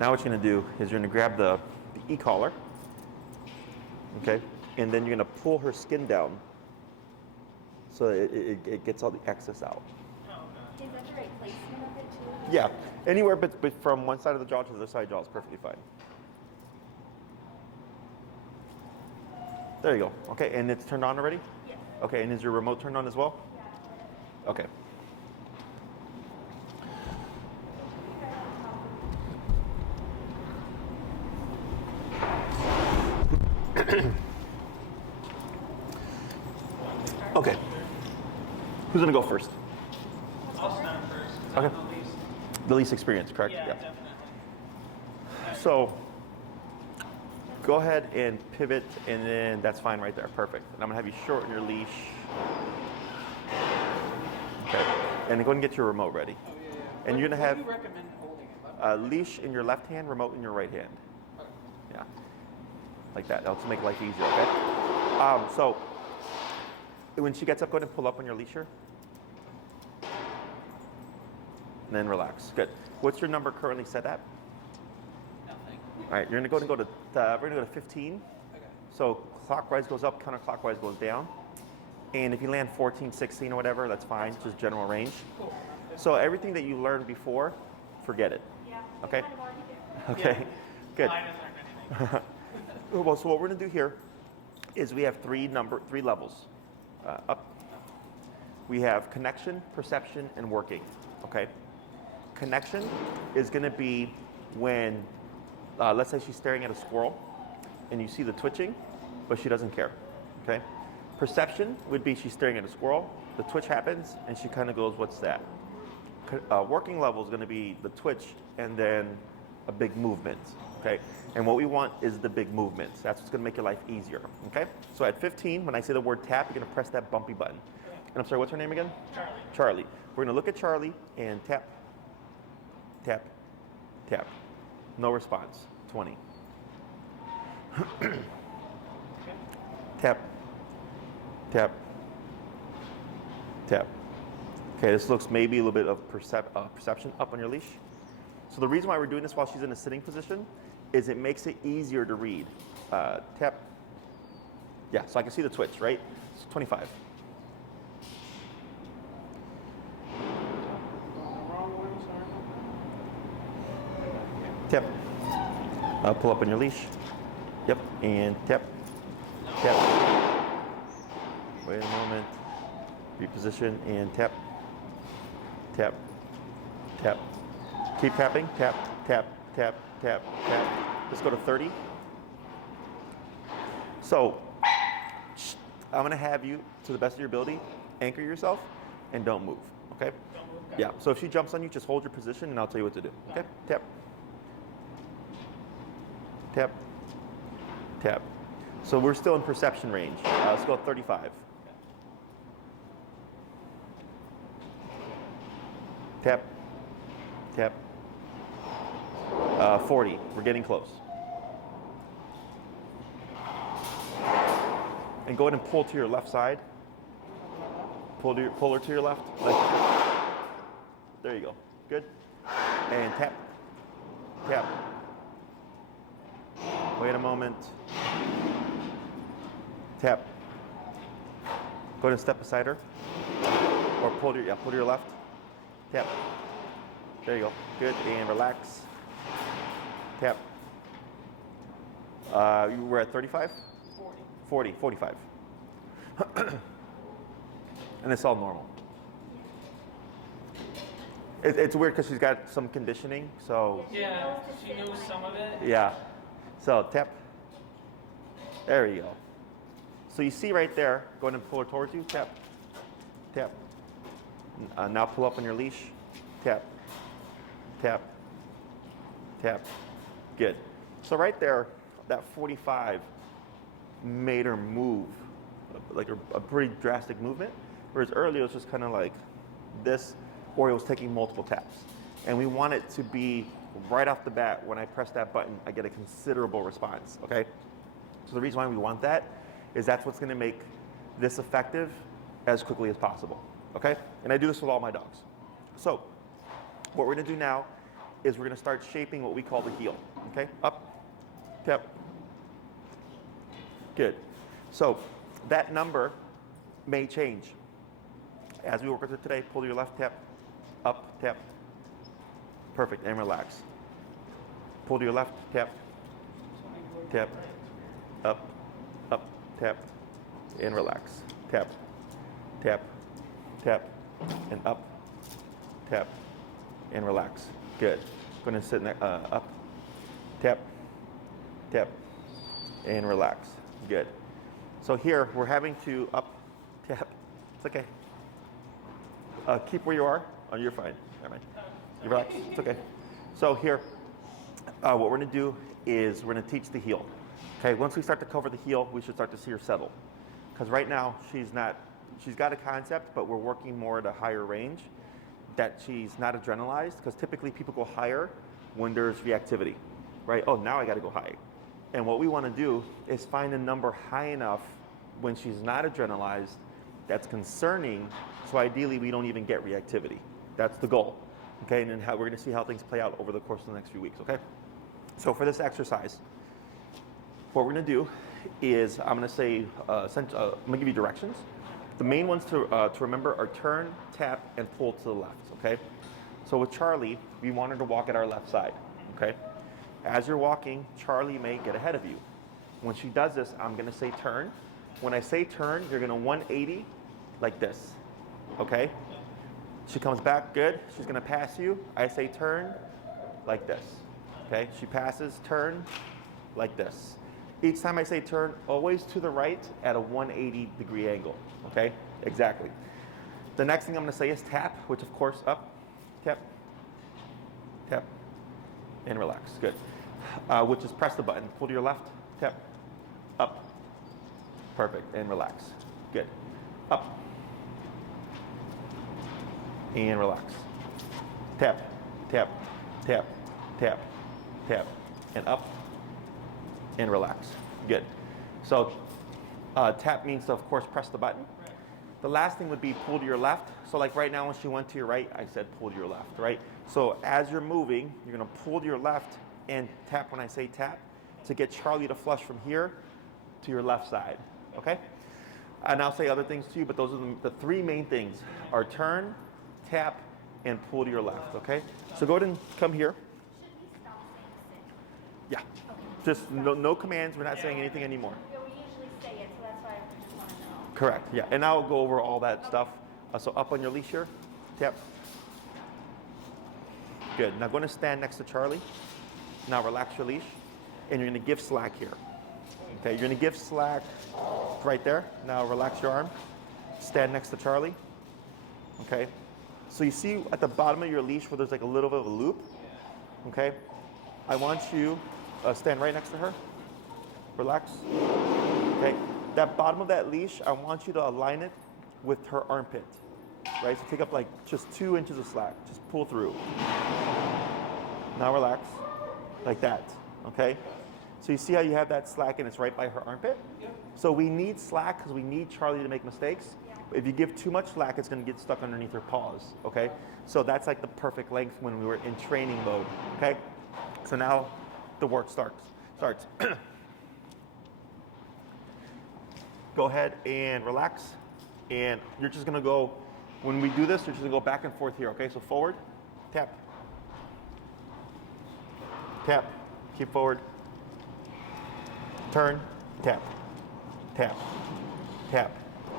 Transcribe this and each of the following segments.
Now what you're gonna do is you're gonna grab the e-collar, okay? And then you're gonna pull her skin down so it gets all the excess out. Is that the right placement of it too? Yeah, anywhere but from one side of the jaw to the other side of the jaw is perfectly fine. There you go. Okay, and it's turned on already? Yes. Okay, and is your remote turned on as well? Yeah. Okay. Okay. Who's gonna go first? I'll start first. Okay. The least. The least experience, correct? Yeah, definitely. So go ahead and pivot, and then that's fine right there. Perfect. And I'm gonna have you shorten your leash. Okay. And then go ahead and get your remote ready. Oh, yeah, yeah. And you're gonna have What do you recommend holding it? leash in your left hand, remote in your right hand. Okay. Yeah. Like that. That'll just make life easier, okay? So when she gets up, go ahead and pull up on your leasher. And then relax. Good. What's your number currently set at? Nothing. All right, you're gonna go to we're gonna go to 15. Okay. So clockwise goes up, counterclockwise goes down. And if you land 14, 16 or whatever, that's fine, just general range. Cool. So everything that you learned before, forget it. Yeah. Okay. Kind of already there. Okay, good. I didn't learn anything. Well, so what we're gonna do here is we have three levels up. We have connection, perception, and working, okay? Connection is gonna be when, let's say she's staring at a squirrel and you see the twitching, but she doesn't care, okay? Perception would be she's staring at a squirrel, the twitch happens, and she kind of goes, what's that? Working level is gonna be the twitch and then a big movement, okay? And what we want is the big movements. That's what's gonna make your life easier, okay? So at 15, when I say the word tap, you're gonna press that bumpy button. And I'm sorry, what's her name again? Charley. Charley. We're gonna look at Charley and tap, tap, tap. No response, 20. Tap, tap, tap. Okay, this looks maybe a little bit of perception up on your leash. So the reason why we're doing this while she's in a sitting position is it makes it easier to read. Tap. Yeah, so I can see the twitch, right? It's 25. Wrong one, sorry. Tap. Pull up on your leash. Yep, and tap. Tap. Wait a moment. Reposition and tap. Tap. Tap. Keep tapping. Tap, tap, tap, tap, tap. Let's go to 30. So I'm gonna have you, to the best of your ability, anchor yourself and don't move, okay? Don't move. Yeah, so if she jumps on you, just hold your position and I'll tell you what to do, okay? Tap. Tap. Tap. So we're still in perception range. Let's go 35. Tap. Tap. 40. We're getting close. And go ahead and pull to your left side. Pull her to your left. There you go. Good. And tap. Tap. Wait a moment. Tap. Go ahead and step beside her. Or pull to your left. Tap. There you go. Good. And relax. Tap. You were at 35? 40, 45. And it's all normal. It's weird because she's got some conditioning, so. Yeah, she knows some of it. Yeah. So tap. There you go. So you see right there, go ahead and pull her towards you. Tap. Tap. Now pull up on your leash. Tap. Tap. Tap. Good. So right there, that 45 made her move, like a pretty drastic movement. Whereas earlier it was just kind of like this, or it was taking multiple taps. And we want it to be right off the bat, when I press that button, I get a considerable response, okay? So the reason why we want that is that's what's gonna make this effective as quickly as possible, okay? And I do this with all my dogs. So what we're gonna do now is we're going to start shaping what we call the heel. Okay, up, tap. Good. So that number may change. As we work with it today, pull to your left, tap, up, tap. Perfect, and relax. Pull to your left, tap, tap, up, tap, and relax. Tap, tap, tap, and up, tap, and relax. Good. Go ahead and sit up, tap, tap, and relax. Good. So here we're having to up, tap. It's okay. Keep where you are. Oh, you're fine. Never mind. You relax. It's okay. So here, what we're going to do is we're going to teach the heel. Okay. Once we start to cover the heel, we should start to see her settle. Because right now she's got a concept, but we're working more at a higher range. That she's not adrenalized. Because typically people go higher when there's reactivity, right? Oh, now I got to go high. And what we want to do is find a number high enough when she's not adrenalized that's concerning, so ideally we don't even get reactivity. That's the goal, okay? And then we're going to see how things play out over the course of the next few weeks, okay? So for this exercise, what we're going to do is I'm going to say, I'm going to give you directions. The main ones to remember are turn, tap, and pull to the left, okay? So with Charley, we want her to walk at our left side, okay? As you're walking, Charley may get ahead of you. When she does this, I'm going to say turn. When I say turn, you're going to 180 like this, okay? She comes back, good. She's going to pass you. I say turn like this, okay? She passes, turn like this. Each time I say turn, always to the right at a 180-degree angle, okay? Exactly. The next thing I'm going to say is tap, which of course up, tap, tap, and relax. Good. Which is press the button. Pull to your left, tap, up. Perfect, and relax. Good. Up. And relax. Tap, tap, tap, tap, tap, and up, and relax. Good. So tap means to, of course, press the button. The last thing would be pull to your left. So like right now when she went to your right, I said pull to your left, right? So as you're moving, you're going to pull to your left and tap when I say tap to get Charley to flush from here to your left side, okay? And I'll say other things too, but those are the three main things are turn, tap, and pull to your left, okay? So go ahead and come here. Should we stop saying sit? Yeah. Okay. Just no commands. We're not saying anything anymore. Yeah, we usually say it, so that's why I just want to know. Correct, yeah. And I'll go over all that stuff. So up on your leash here, tap. Good. Now go to stand next to Charley. Now relax your leash, and you're going to give slack here. Okay, you're going to give slack right there. Now relax your arm. Stand next to Charley. Okay. So you see at the bottom of your leash where there's like a little bit of a loop. Okay. I want you stand right next to her. Relax. Okay. That bottom of that leash, I want you to align it with her armpit. Right. So take up like just 2 inches of slack. Just pull through. Now relax. Like that, okay? So you see how you have that slack and it's right by her armpit? Yep. So we need slack because we need Charley to make mistakes. Yeah. If you give too much slack, it's going to get stuck underneath her paws, okay? So that's like the perfect length when we were in training mode, okay? So now the work starts. Go ahead and relax. And you're just going to go, when we do this, you're just going to go back and forth here, okay? So forward, tap. Tap, keep forward, turn, tap, tap, tap,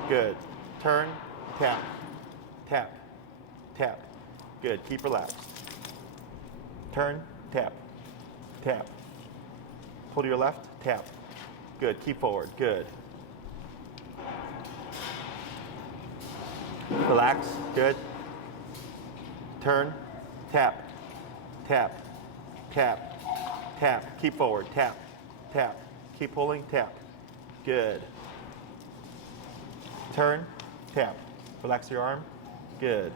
good, turn, tap, tap, tap, good, keep relaxed, turn, tap, tap, pull to your left, tap, good, keep forward, good, relax, good, turn, tap, tap, tap, tap, keep forward, tap, tap, keep pulling, tap, good. Turn, tap, relax your arm, good.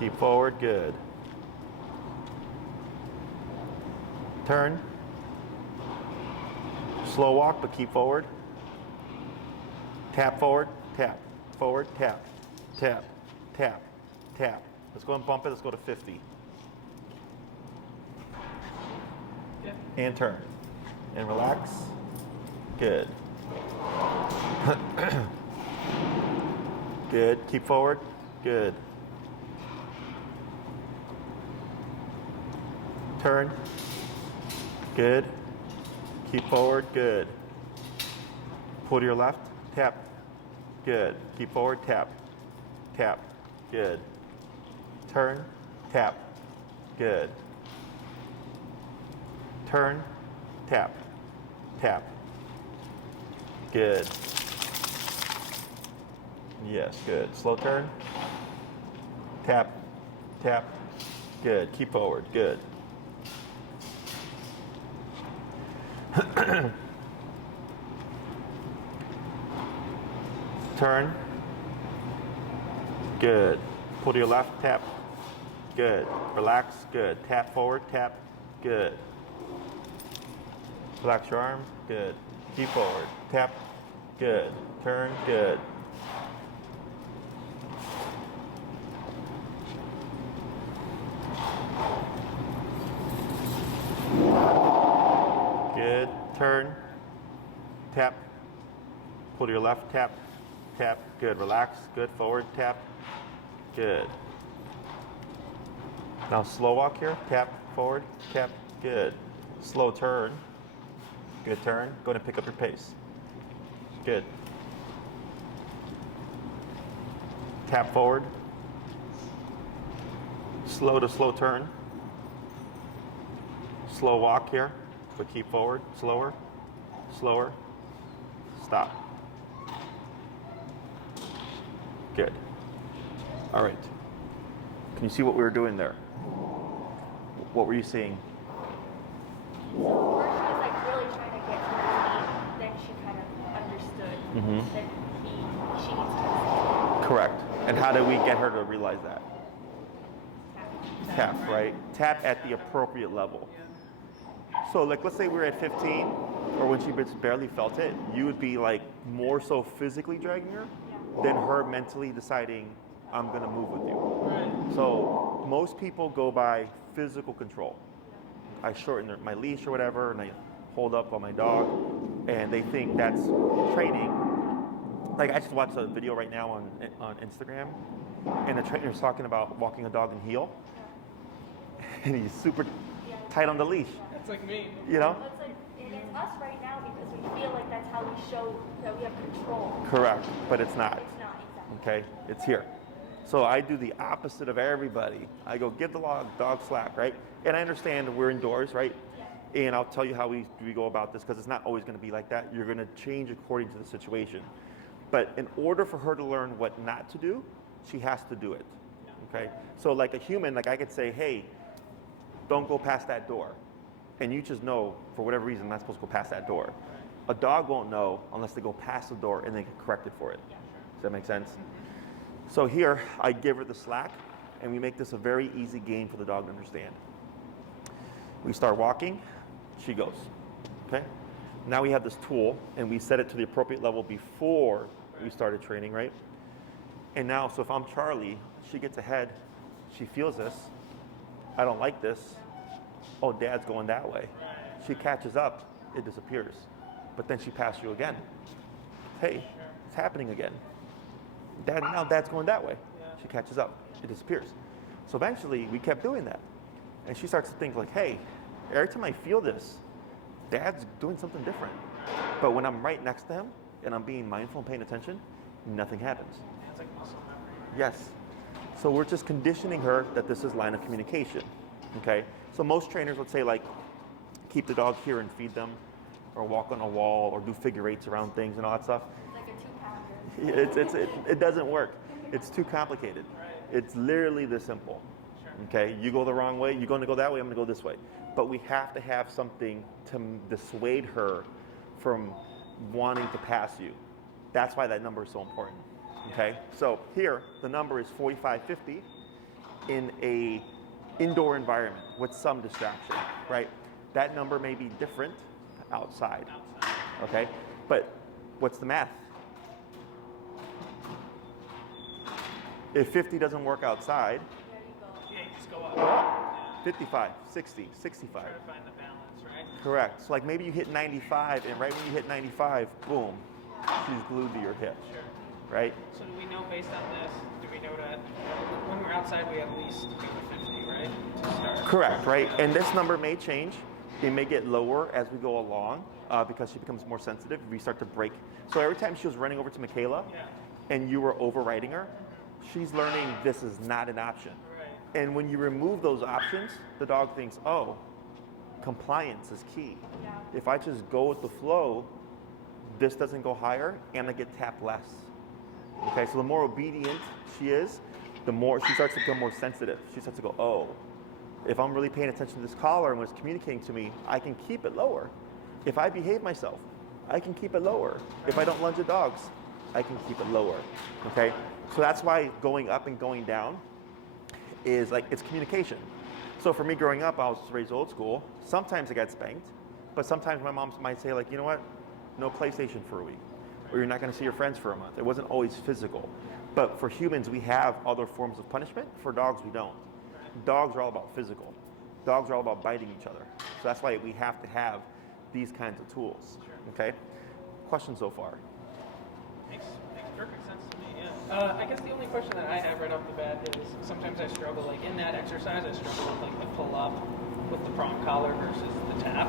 Keep forward, good. Turn, slow walk, but keep forward. Tap forward, tap, tap, tap, tap, Let's go and bump it. Let's go to 50. Yeah. And turn. And relax. Good. Good. Keep forward. Good. Turn. Good. Keep forward. Good. Pull to your left. Tap. Good. Keep forward. Tap. Tap. Good. Turn. Tap. Good. Turn. Tap. Tap. Good. Yes, good. Slow turn. Tap. Tap. Good. Keep forward. Good. Turn. Good. Pull to your left. Tap. Good. Relax. Good. Tap forward. Tap. Good. Relax your arm. Good. Keep forward. Tap. Good. Turn. Good. Good. Turn. Tap. Pull to your left. Tap. Tap. Good. Relax. Good. Forward. Tap. Good. Now slow walk here. Tap. Forward. Tap. Good. Slow turn. Good turn. Go ahead and pick up your pace. Good. Tap forward. Slow to slow turn. Slow walk here, but keep forward. Slower. Slower. Stop. Good. All right. Can you see what we were doing there? What were you seeing? First she was like really trying to get to her feet, then she kind of understood that she needs to Correct. And how did we get her to realize that? Tap, right? Tap at the appropriate level. So like, let's say we're at 15, or when she barely felt it, you would be like more so physically dragging her than her mentally deciding, I'm gonna move with you. Right. So most people go by physical control. I shorten my leash or whatever, and I hold up on my dog, and they think that's training. Like I just watched a video right now on Instagram, and the trainer's talking about walking a dog in heel, and he's super tight on the leash. That's like me. You know? Well, it's like, and it's us right now because we feel like that's how we show that we have control. Correct, but it's not. It's not, exactly. Okay, it's here. So I do the opposite of everybody. I go give the dog slack, right? And I understand we're indoors, right? Yeah. And I'll tell you how we go about this because it's not always going to be like that. You're going to change according to the situation. But in order for her to learn what not to do, she has to do it. Okay? So like a human, like I could say, hey, don't go past that door. And you just know, for whatever reason, I'm not supposed to go past that door. A dog won't know unless they go past the door and they get corrected for it. Does that make sense? So here, I give her the slack, and we make this a very easy game for the dog to understand. We start walking, she goes, okay? Now we have this tool, and we set it to the appropriate level before we started training, right? And now, so if I'm Charlie, she gets ahead, she feels this, I don't like this, oh, Dad's going that way. She catches up, it disappears. But then she passed you again. Hey, it's happening again. Now Dad's going that way. She catches up, it disappears. So eventually we kept doing that. And she starts to think like, hey, every time I feel this, Dad's doing something different. But when I'm right next to him and I'm being mindful and paying attention, nothing happens. It's like muscle memory. Yes. So we're just conditioning her that this is line of communication. Okay? So most trainers would say like, keep the dog here and feed them, or walk on a wall, or do figure eights around things and all that stuff. It's like a two-pounder. It doesn't work. It's too complicated. It's literally this simple. Okay, you go the wrong way, you're going to go that way, I'm going to go this way. But we have to have something to dissuade her from wanting to pass you. That's why that number is so important. Okay, so here the number is 45-50 in a indoor environment with some distraction, right? That number may be different outside. Okay, but what's the math? If 50 doesn't work outside, 55, 60, 65. Try to find the balance, right? Correct. So like maybe you hit 95, and right when you hit 95, boom, she's glued to your hip, Sure. right? So do we know based on this, do we know that when we're outside we at least do the 50, right? To start. Correct, right? And this number may change. It may get lower as we go along because she becomes more sensitive. We start to break. So every time she was running over to Michaela Yeah. and you were overriding her, she's learning this is not an option. Right. And when you remove those options, the dog thinks, oh, compliance is key. Yeah. If I just go with the flow, this doesn't go higher and I get tapped less. Okay, so the more obedient she is, the more she starts to become more sensitive. She starts to go, oh, if I'm really paying attention to this collar and when it's communicating to me, I can keep it lower. If I behave myself, I can keep it lower. If I don't lunge at dogs, I can keep it lower. Okay, so that's why going up and going down is like, it's communication. So for me growing up, I was raised old school. Sometimes I got spanked, but sometimes my mom might say like, you know what, no PlayStation for a week, or you're not gonna see your friends for a month. It wasn't always physical. But for humans, we have other forms of punishment. For dogs, we don't. Dogs are all about physical. Dogs are all about biting each other. So that's why we have to have these kinds of tools. Okay? Questions so far? Makes perfect sense to me, yeah. I guess the only question that I have right off the bat is sometimes I struggle, like in that exercise, I struggle with like the pull up with the prong collar versus the tap.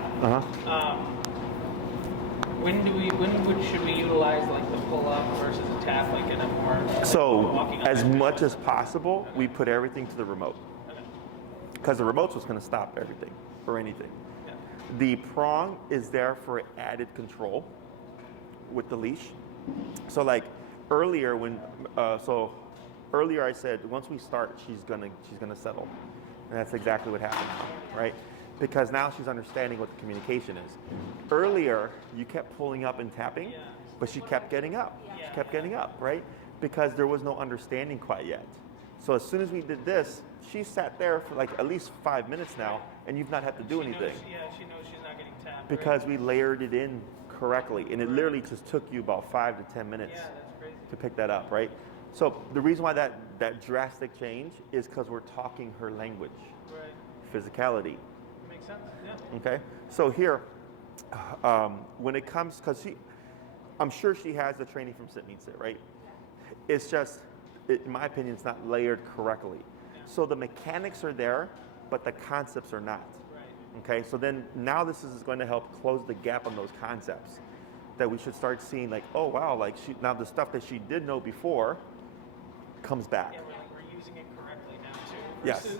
Should we utilize like the pull up versus the tap, like in a more So walking as up much as possible, we put everything to the remote. Okay. Because the remote's what's gonna stop everything or anything. Yeah. The prong is there for added control with the leash. So like earlier earlier I said once we start she's gonna settle, and that's exactly what happened, right? Because now she's understanding what the communication is. Earlier you kept pulling up and tapping, but she kept getting up. She kept getting up, right? Because there was no understanding quite yet. So as soon as we did this, she sat there for like at least 5 minutes now, and you've not had to do anything. She knows she's not getting tapped. Because we layered it in correctly, and it literally just took you about 5 to 10 minutes Yeah, that's crazy. to pick that up, right? So the reason why that drastic change is because we're talking her language, Right. physicality. Makes sense. Yeah. Okay, so here, when it comes, because I'm sure she has the training from Sit Meet Sit, right? It's just, in my opinion, it's not layered correctly. So the mechanics are there, but the concepts are not. Right. Okay, so then now this is going to help close the gap on those concepts that we should start seeing like, oh wow, like now the stuff that she did know before comes back. Yeah, we're using it correctly now too. Yes. Versus,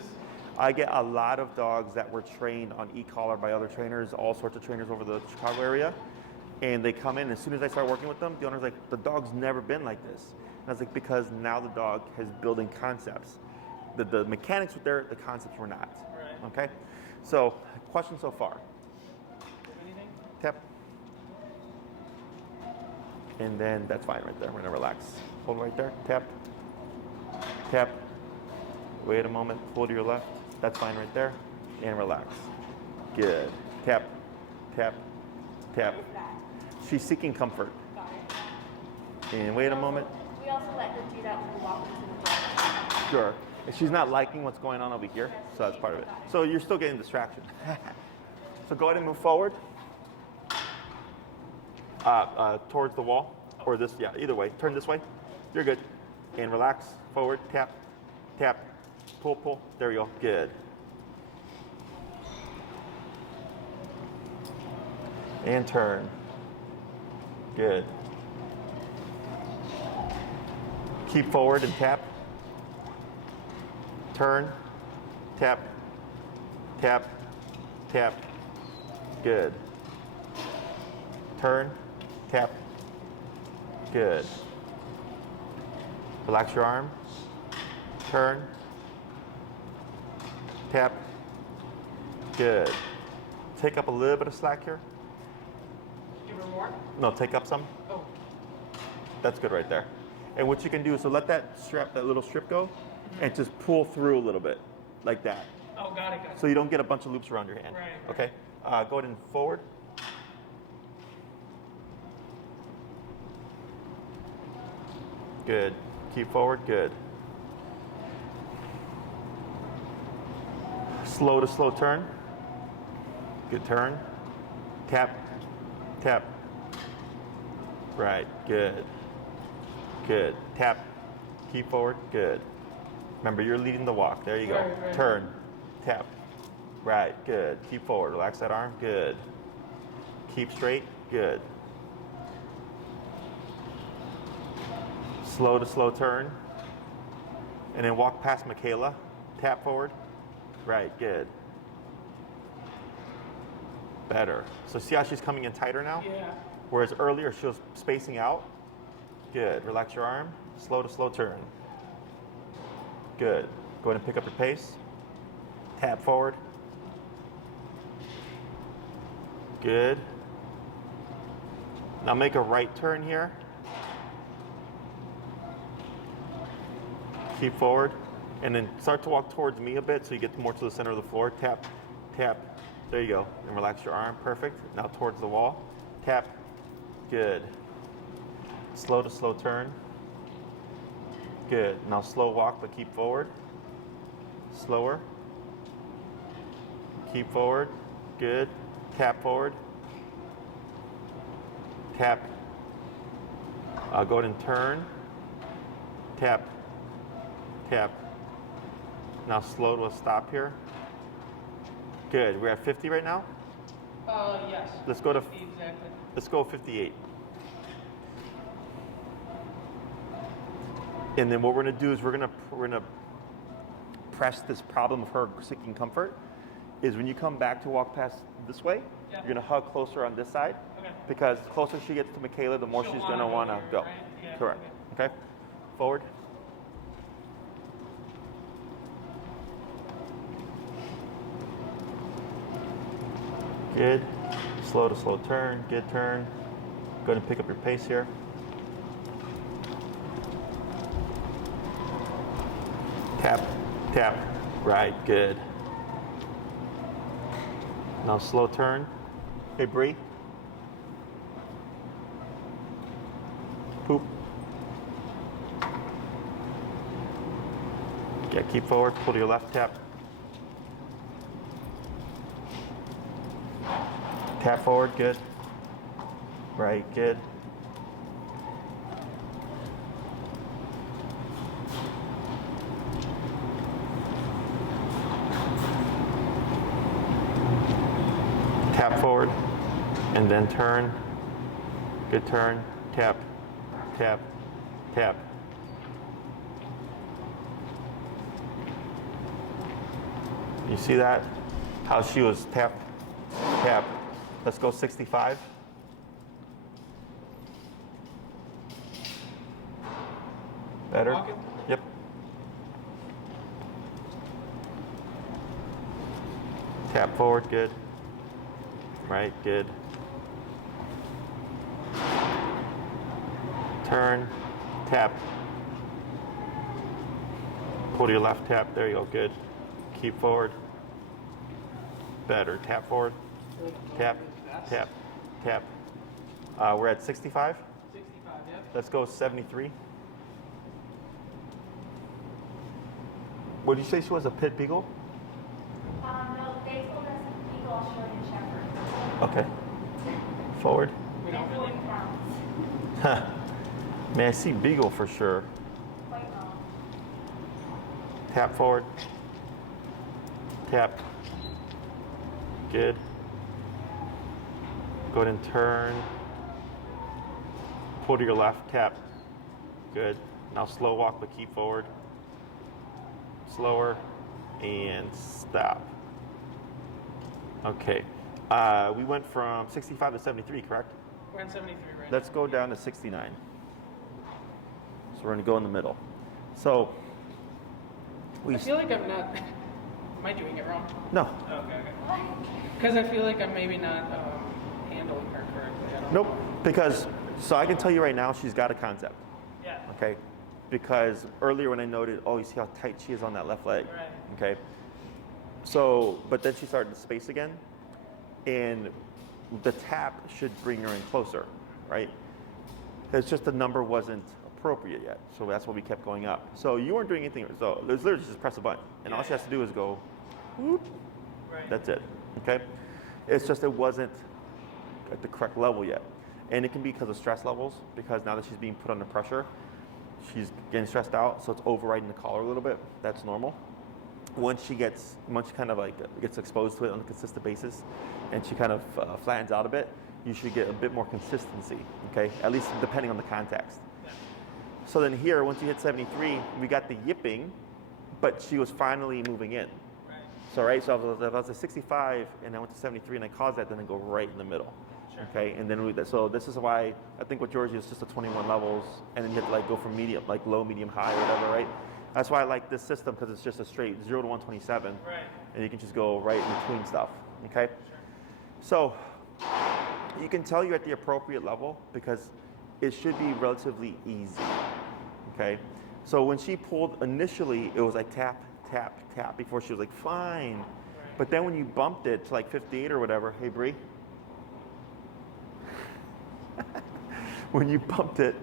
I get a lot of dogs that were trained on e-collar by other trainers, all sorts of trainers over the Chicago area. And they come in, as soon as I start working with them, the owner's like, the dog's never been like this. And I was like, because now the dog is building concepts. The mechanics were there, the concepts were not. Right. Okay? So, question so far? Anything? Tap. And then that's fine right there. We're gonna relax. Hold right there. Tap. Tap. Wait a moment. Pull to your left. That's fine right there. And relax. Good. Tap. Tap. Tap. What is that? She's seeking comfort. Got it. And wait a moment. We also let her do that when we walk into the door. Sure. If she's not liking what's going on over here, so that's part of it. So you're still getting distraction. So go ahead and move forward. Towards the wall. Or this, yeah, either way. Turn this way. You're good. And relax. Forward. Tap. Tap. Pull, pull. There you go. Good. And turn. Good. Keep forward and tap. Turn. Tap. Tap. Tap. Good. Turn. Tap. Good. Relax your arm. Turn. Tap. Good. Take up a little bit of slack here. Give her more? No, take up some. Oh. That's good right there. And what you can do is, so let that little strip go, and just pull through a little bit, like that. Oh, got it, got it. So you don't get a bunch of loops around your hand. Right. Okay? Go ahead and forward. Good. Keep forward. Good. Slow to slow turn. Good turn. Tap, tap. Right, good. Good. Tap, keep forward, good. Remember, you're leading the walk. There you go. Right. Turn, tap. Right, good. Keep forward. Relax that arm, good. Keep straight, good. Slow to slow turn. And then walk past Michaela. Tap forward. Right, good. Better. So see how she's coming in tighter now? Yeah. Whereas earlier she was spacing out. Good. Relax your arm. Slow to slow turn. Good. Go ahead and pick up your pace. Tap forward. Good. Now make a right turn here. Keep forward. And then start to walk towards me a bit so you get more to the center of the floor. Tap, tap. There you go. And relax your arm. Perfect. Now towards the wall. Tap. Good. Slow to slow turn. Good. Now slow walk, but keep forward. Slower. Keep forward. Good. Tap forward. Tap. Go ahead and turn. Tap. Tap. Now slow to a stop here. Good. We're at 50 right now. Yes. Let's go to. Exactly. Let's go 58. And then what we're gonna do is we're gonna press this problem of her seeking comfort. Is when you come back to walk past this way, you're gonna hug closer on this side. Okay. Because the closer she gets to Michaela, the more She'll she's gonna wanna here, go. right? Yeah. Correct. Okay. Forward. Good. Slow to slow turn. Good turn. Go ahead and pick up your pace here. Tap, tap. Right, good. Now slow turn. Hey, Bree. Poop. Yeah, keep forward. Pull to your left, tap. Tap forward, good. Right, good. Tap forward, and then turn. Good turn. Tap, tap, tap. You see that? How she was tap, tap. Let's go 65. Better? Walking? Yep. Tap forward, good. Right, good. Turn, tap. Pull to your left, tap. There you go, good. Keep forward. Better. Tap forward. Tap, tap, tap. We're at 65. 65, yep. Let's go 73. What did you say she was, a pit beagle? No, they told us Beagle, Australian Shepherd. Okay. Forward. We don't really. Counts. Man, I see beagle for sure. Quite wrong. Tap forward. Tap. Good. Go ahead and turn. Pull to your left, tap. Good. Now slow walk, but keep forward. Slower, and stop. Okay. We went from 65 to 73, correct? We're in 73 right Let's go down to 69. So we're gonna go in the middle. So, now. I feel like I'm not. Am I doing it wrong? no, Okay. Because I feel like I'm maybe not handling her correctly. I don't nope, know. because, so I can tell you right now, she's got a concept, Yeah. okay? Because earlier when I noted, oh, you see how tight she is on that left leg, Right. okay? So, but then she started to space again, and the tap should bring her in closer, right? It's just the number wasn't appropriate yet, so that's why we kept going up. So you weren't doing anything, so there's literally just press a button, and all she has to do is go, whoop, Right. That's it. Okay. It's just it wasn't at the correct level yet, and it can be because of stress levels. Because now that she's being put under pressure, she's getting stressed out, so it's overriding the collar a little bit. That's normal. Once she kind of like gets exposed to it on a consistent basis, and she kind of flattens out a bit, you should get a bit more consistency. Okay, at least depending on the context. Yeah. So then here, once you hit 73, we got the yipping, but she was finally moving in. Right. So right, so if I was at 65 and I went to 73 and I caused that, then I go right in the middle. Sure. Okay, and then so this is why I think with Georgie it's just a 21 levels, and then you have to like go from medium, like low, medium, high, whatever, right? That's why I like this system because it's just a straight 0 to 127, Right. and you can just go right in between stuff. Okay, Sure. so you can tell you're at the appropriate level because it should be relatively easy. Okay, so when she pulled initially, it was like tap, tap, tap before she was like fine, Right. but then when you bumped it to like 58 or whatever, hey Bree. When you bumped it,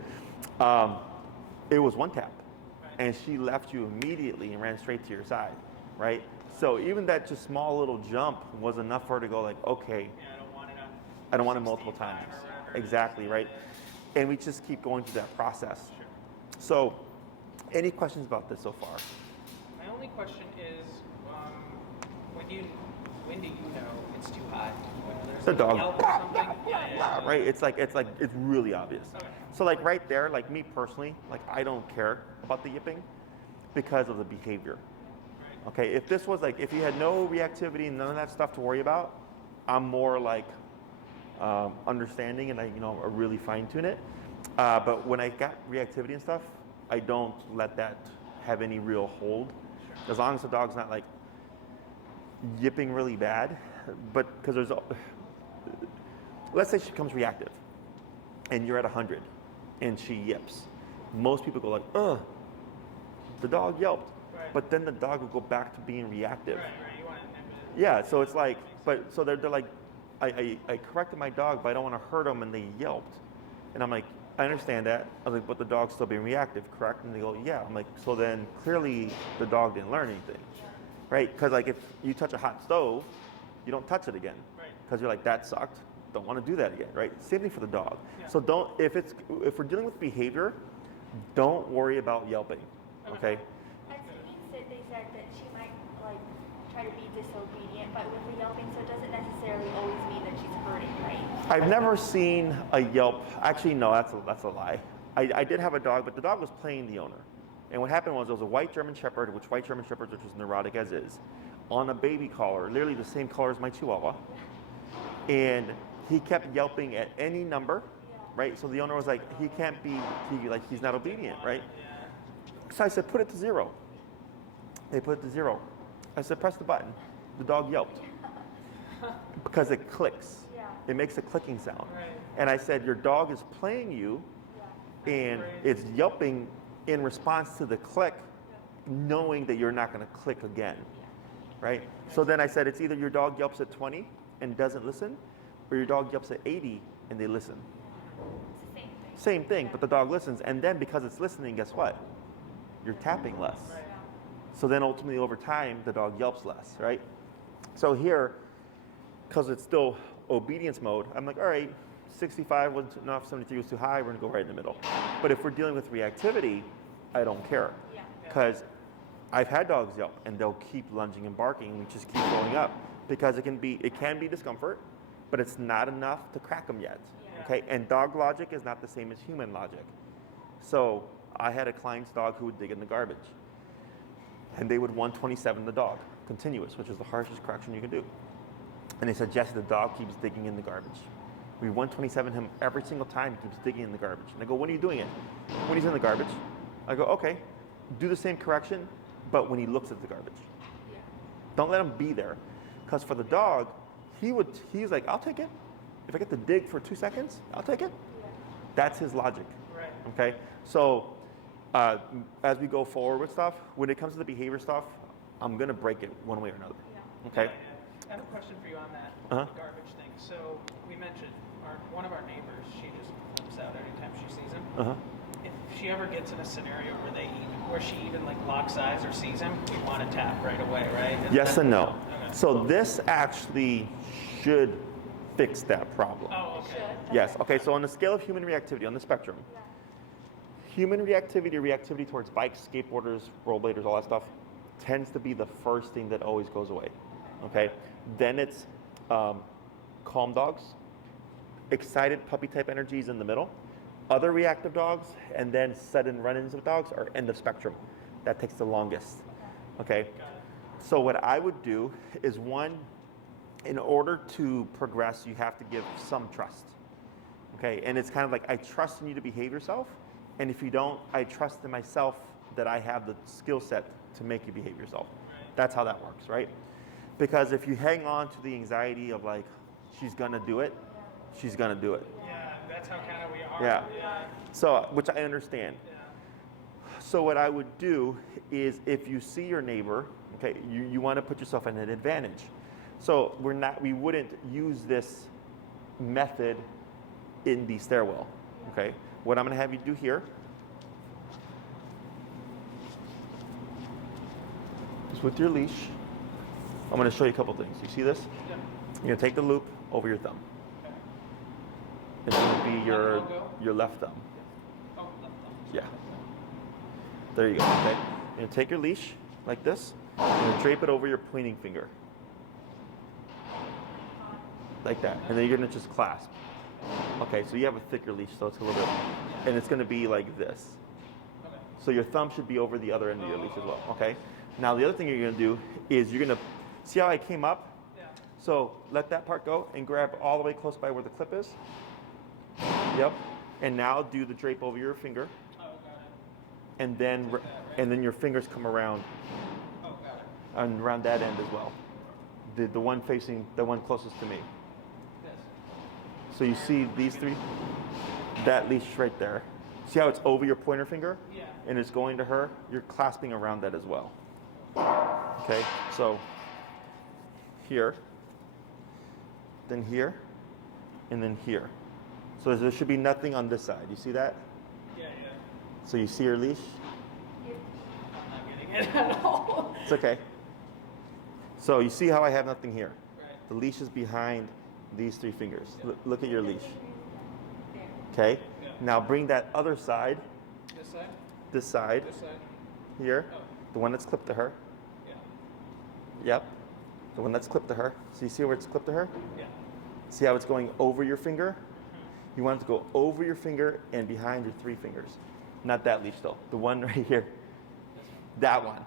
it was one tap, Right. and she left you immediately and ran straight to your side, right? So even that just small little jump was enough for her to go like, okay, Yeah, I don't want it on. I don't want it multiple 65 times. or whatever. Exactly, right? And we just keep going through that process. Sure. So, any questions about this so far? My only question is, when do you know it's too high? When there's The like a dog. yelp or something? Yeah. Right? It's really obvious. Okay. So like right there, like me personally, like I don't care about the yipping because of the behavior. Right. Okay, if this was like, if you had no reactivity and none of that stuff to worry about, I'm more like understanding and I really fine tune it. But when I got reactivity and stuff, I don't let that have any real hold. Sure. As long as the dog's not like yipping really bad, but because let's say she becomes reactive and you're at 100 and she yips. Most people go like, ugh, the dog yelped. Right. But then the dog will go back to being reactive. Right. You want to Yeah, so it's like, but so they're like, I corrected my dog, but I don't want to hurt them, and they yelped. And I'm like, I understand that. I was like, but the dog's still being reactive, correct? And they go, yeah. I'm like, so then clearly the dog didn't learn anything, right? Because like if you touch a hot stove, you don't touch it again, Right. because you're like, that sucked. Don't want to do that again, right? Same thing for the dog. Yeah. So don't, if we're dealing with behavior, don't worry about yelping, okay? As he said, they said that she might like try to be disobedient, but with the yelping, so it doesn't necessarily always mean that she's hurting, right? I've never seen a yelp. Actually, no, that's a lie. I did have a dog, but the dog was playing the owner. And what happened was there was a white German Shepherd, which white German Shepherds are just neurotic as is, on a baby collar, literally the same color as my Chihuahua. And he kept yelping at any number, right? So the owner was like, he can't be, he's not obedient, right? So I said, put it to 0. They put it to 0. I said, press the button. The dog yelped because it clicks. Yeah. It makes a clicking sound. Right. And I said, your dog is playing you and it's yelping in response to the click, knowing that you're not going to click again, right? So then I said, it's either your dog yelps at 20 and doesn't listen, or your dog yelps at 80 and they listen. It's the same thing. Same thing, but the dog listens. And then because it's listening, guess what? You're tapping less. Right. So then ultimately over time, the dog yelps less, right? So because it's still obedience mode, I'm like, all right, 65 wasn't enough, 73 was too high, we're gonna go right in the middle. But if we're dealing with reactivity, I don't care. Yeah. Because I've had dogs yelp and they'll keep lunging and barking and we just keep going up because it can be discomfort, but it's not enough to crack them yet. Yeah. Okay, and dog logic is not the same as human logic. So I had a client's dog who would dig in the garbage. And they would 127 the dog, continuous, which is the harshest correction you can do. And they said, Jesse, the dog keeps digging in the garbage. We 127 him every single time he keeps digging in the garbage. And I go, when are you doing it? When he's in the garbage. I go, okay, do the same correction, but when he looks at the garbage. Yeah. Don't let him be there. Because for the dog, he's like, I'll take it. If I get to dig for 2 seconds, I'll take it. Yeah. That's his logic. Right. Okay? So as we go forward with stuff, when it comes to the behavior stuff, I'm going to break it one way or another. Yeah. Okay? I have a question for you on that Uh-huh. the garbage thing. So we mentioned one of our neighbors, she just flips out every time she sees him. Uh-huh. if she ever gets in a scenario where she even like locks eyes or sees him, we want to tap right away, right? Yes and no. Okay. So this actually should fix that problem. Oh, okay. Yes. Okay. So on the scale of human reactivity on the spectrum, human reactivity, reactivity towards bikes, skateboarders, rollerbladers, all that stuff, tends to be the first thing that always goes away. Okay. Then it's calm dogs, excited puppy type energies in the middle, other reactive dogs, and then sudden run-ins of dogs are end of spectrum. That takes the longest. Okay. So what I would do is, one, in order to progress, you have to give some trust. Okay. And it's kind of like, I trust in you to behave yourself. And if you don't, I trust in myself that I have the skill set to make you behave yourself. Right. That's how that works, right? Because if you hang on to the anxiety of like, she's gonna do it, she's gonna do it. Yeah, that's how kind of we are. Yeah. So, which I understand. Yeah. So what I would do is, if you see your neighbor, okay, you want to put yourself in an advantage. So we wouldn't use this method in the stairwell, okay? What I'm going to have you do here is, with your leash, I'm going to show you a couple things. You see this? Yeah. You're going to take the loop over your thumb. Okay. It's going to be your left thumb. Oh, left thumb. Yeah. There you go, okay? You're going to take your leash like this. You're going to drape it over your pointing finger. Like that. And then you're going to just clasp. Okay, so you have a thicker leash, so it's a little bit, and it's going to be like this. Okay. So your thumb should be over the other end of your leash as well, okay? Now the other thing you're going to do is, you're going to, see how I came up? Yeah. So let that part go and grab all the way close by where the clip is. Yep. And now do the drape over your finger. Oh, got it. And then, Like that, right? and then your fingers come around, Oh, got it. and around that end as well. The one facing, the one closest to me. This. So you see these three? That leash right there. See how it's over your pointer finger? Yeah. And it's going to her? You're clasping around that as well. Okay, so here, then here, and then here. So there should be nothing on this side. You see that? Yeah, yeah. So you see your leash? I'm not getting it at all. It's okay. So you see how I have nothing here? Right. The leash is behind these three fingers. Look at your leash. There. Okay? Yeah. Now bring that other side, This side? this side, This side? here, Oh, the one that's clipped to her. yeah. Yep. The one that's clipped to her. So you see where it's clipped to her? Yeah. See how it's going over your finger? You want it to go over your finger and behind your three fingers. Not that leash though. The one right here. This one. That one.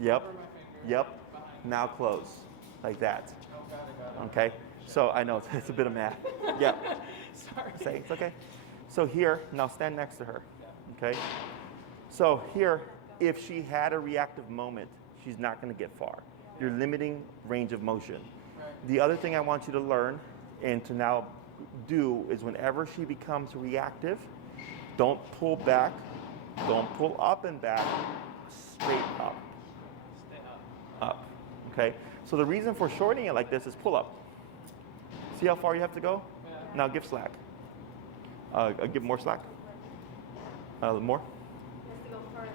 Yep. Over my finger. Yep. Behind. Now close. Like that. Oh, got it. Okay? So I know it's a bit of math. Yep. Sorry. Say it's okay. So here, now stand next to her. Yeah. Okay? So here, if she had a reactive moment, she's not going to get far. You're limiting range of motion. Right. The other thing I want you to learn and to now do is, whenever she becomes reactive, don't pull back, don't pull up and back, straight up, Stay up. up. Okay? So the reason for shortening it like this is pull up. See how far you have to go? Yeah. Now give slack. Give more slack. More. Has to go further.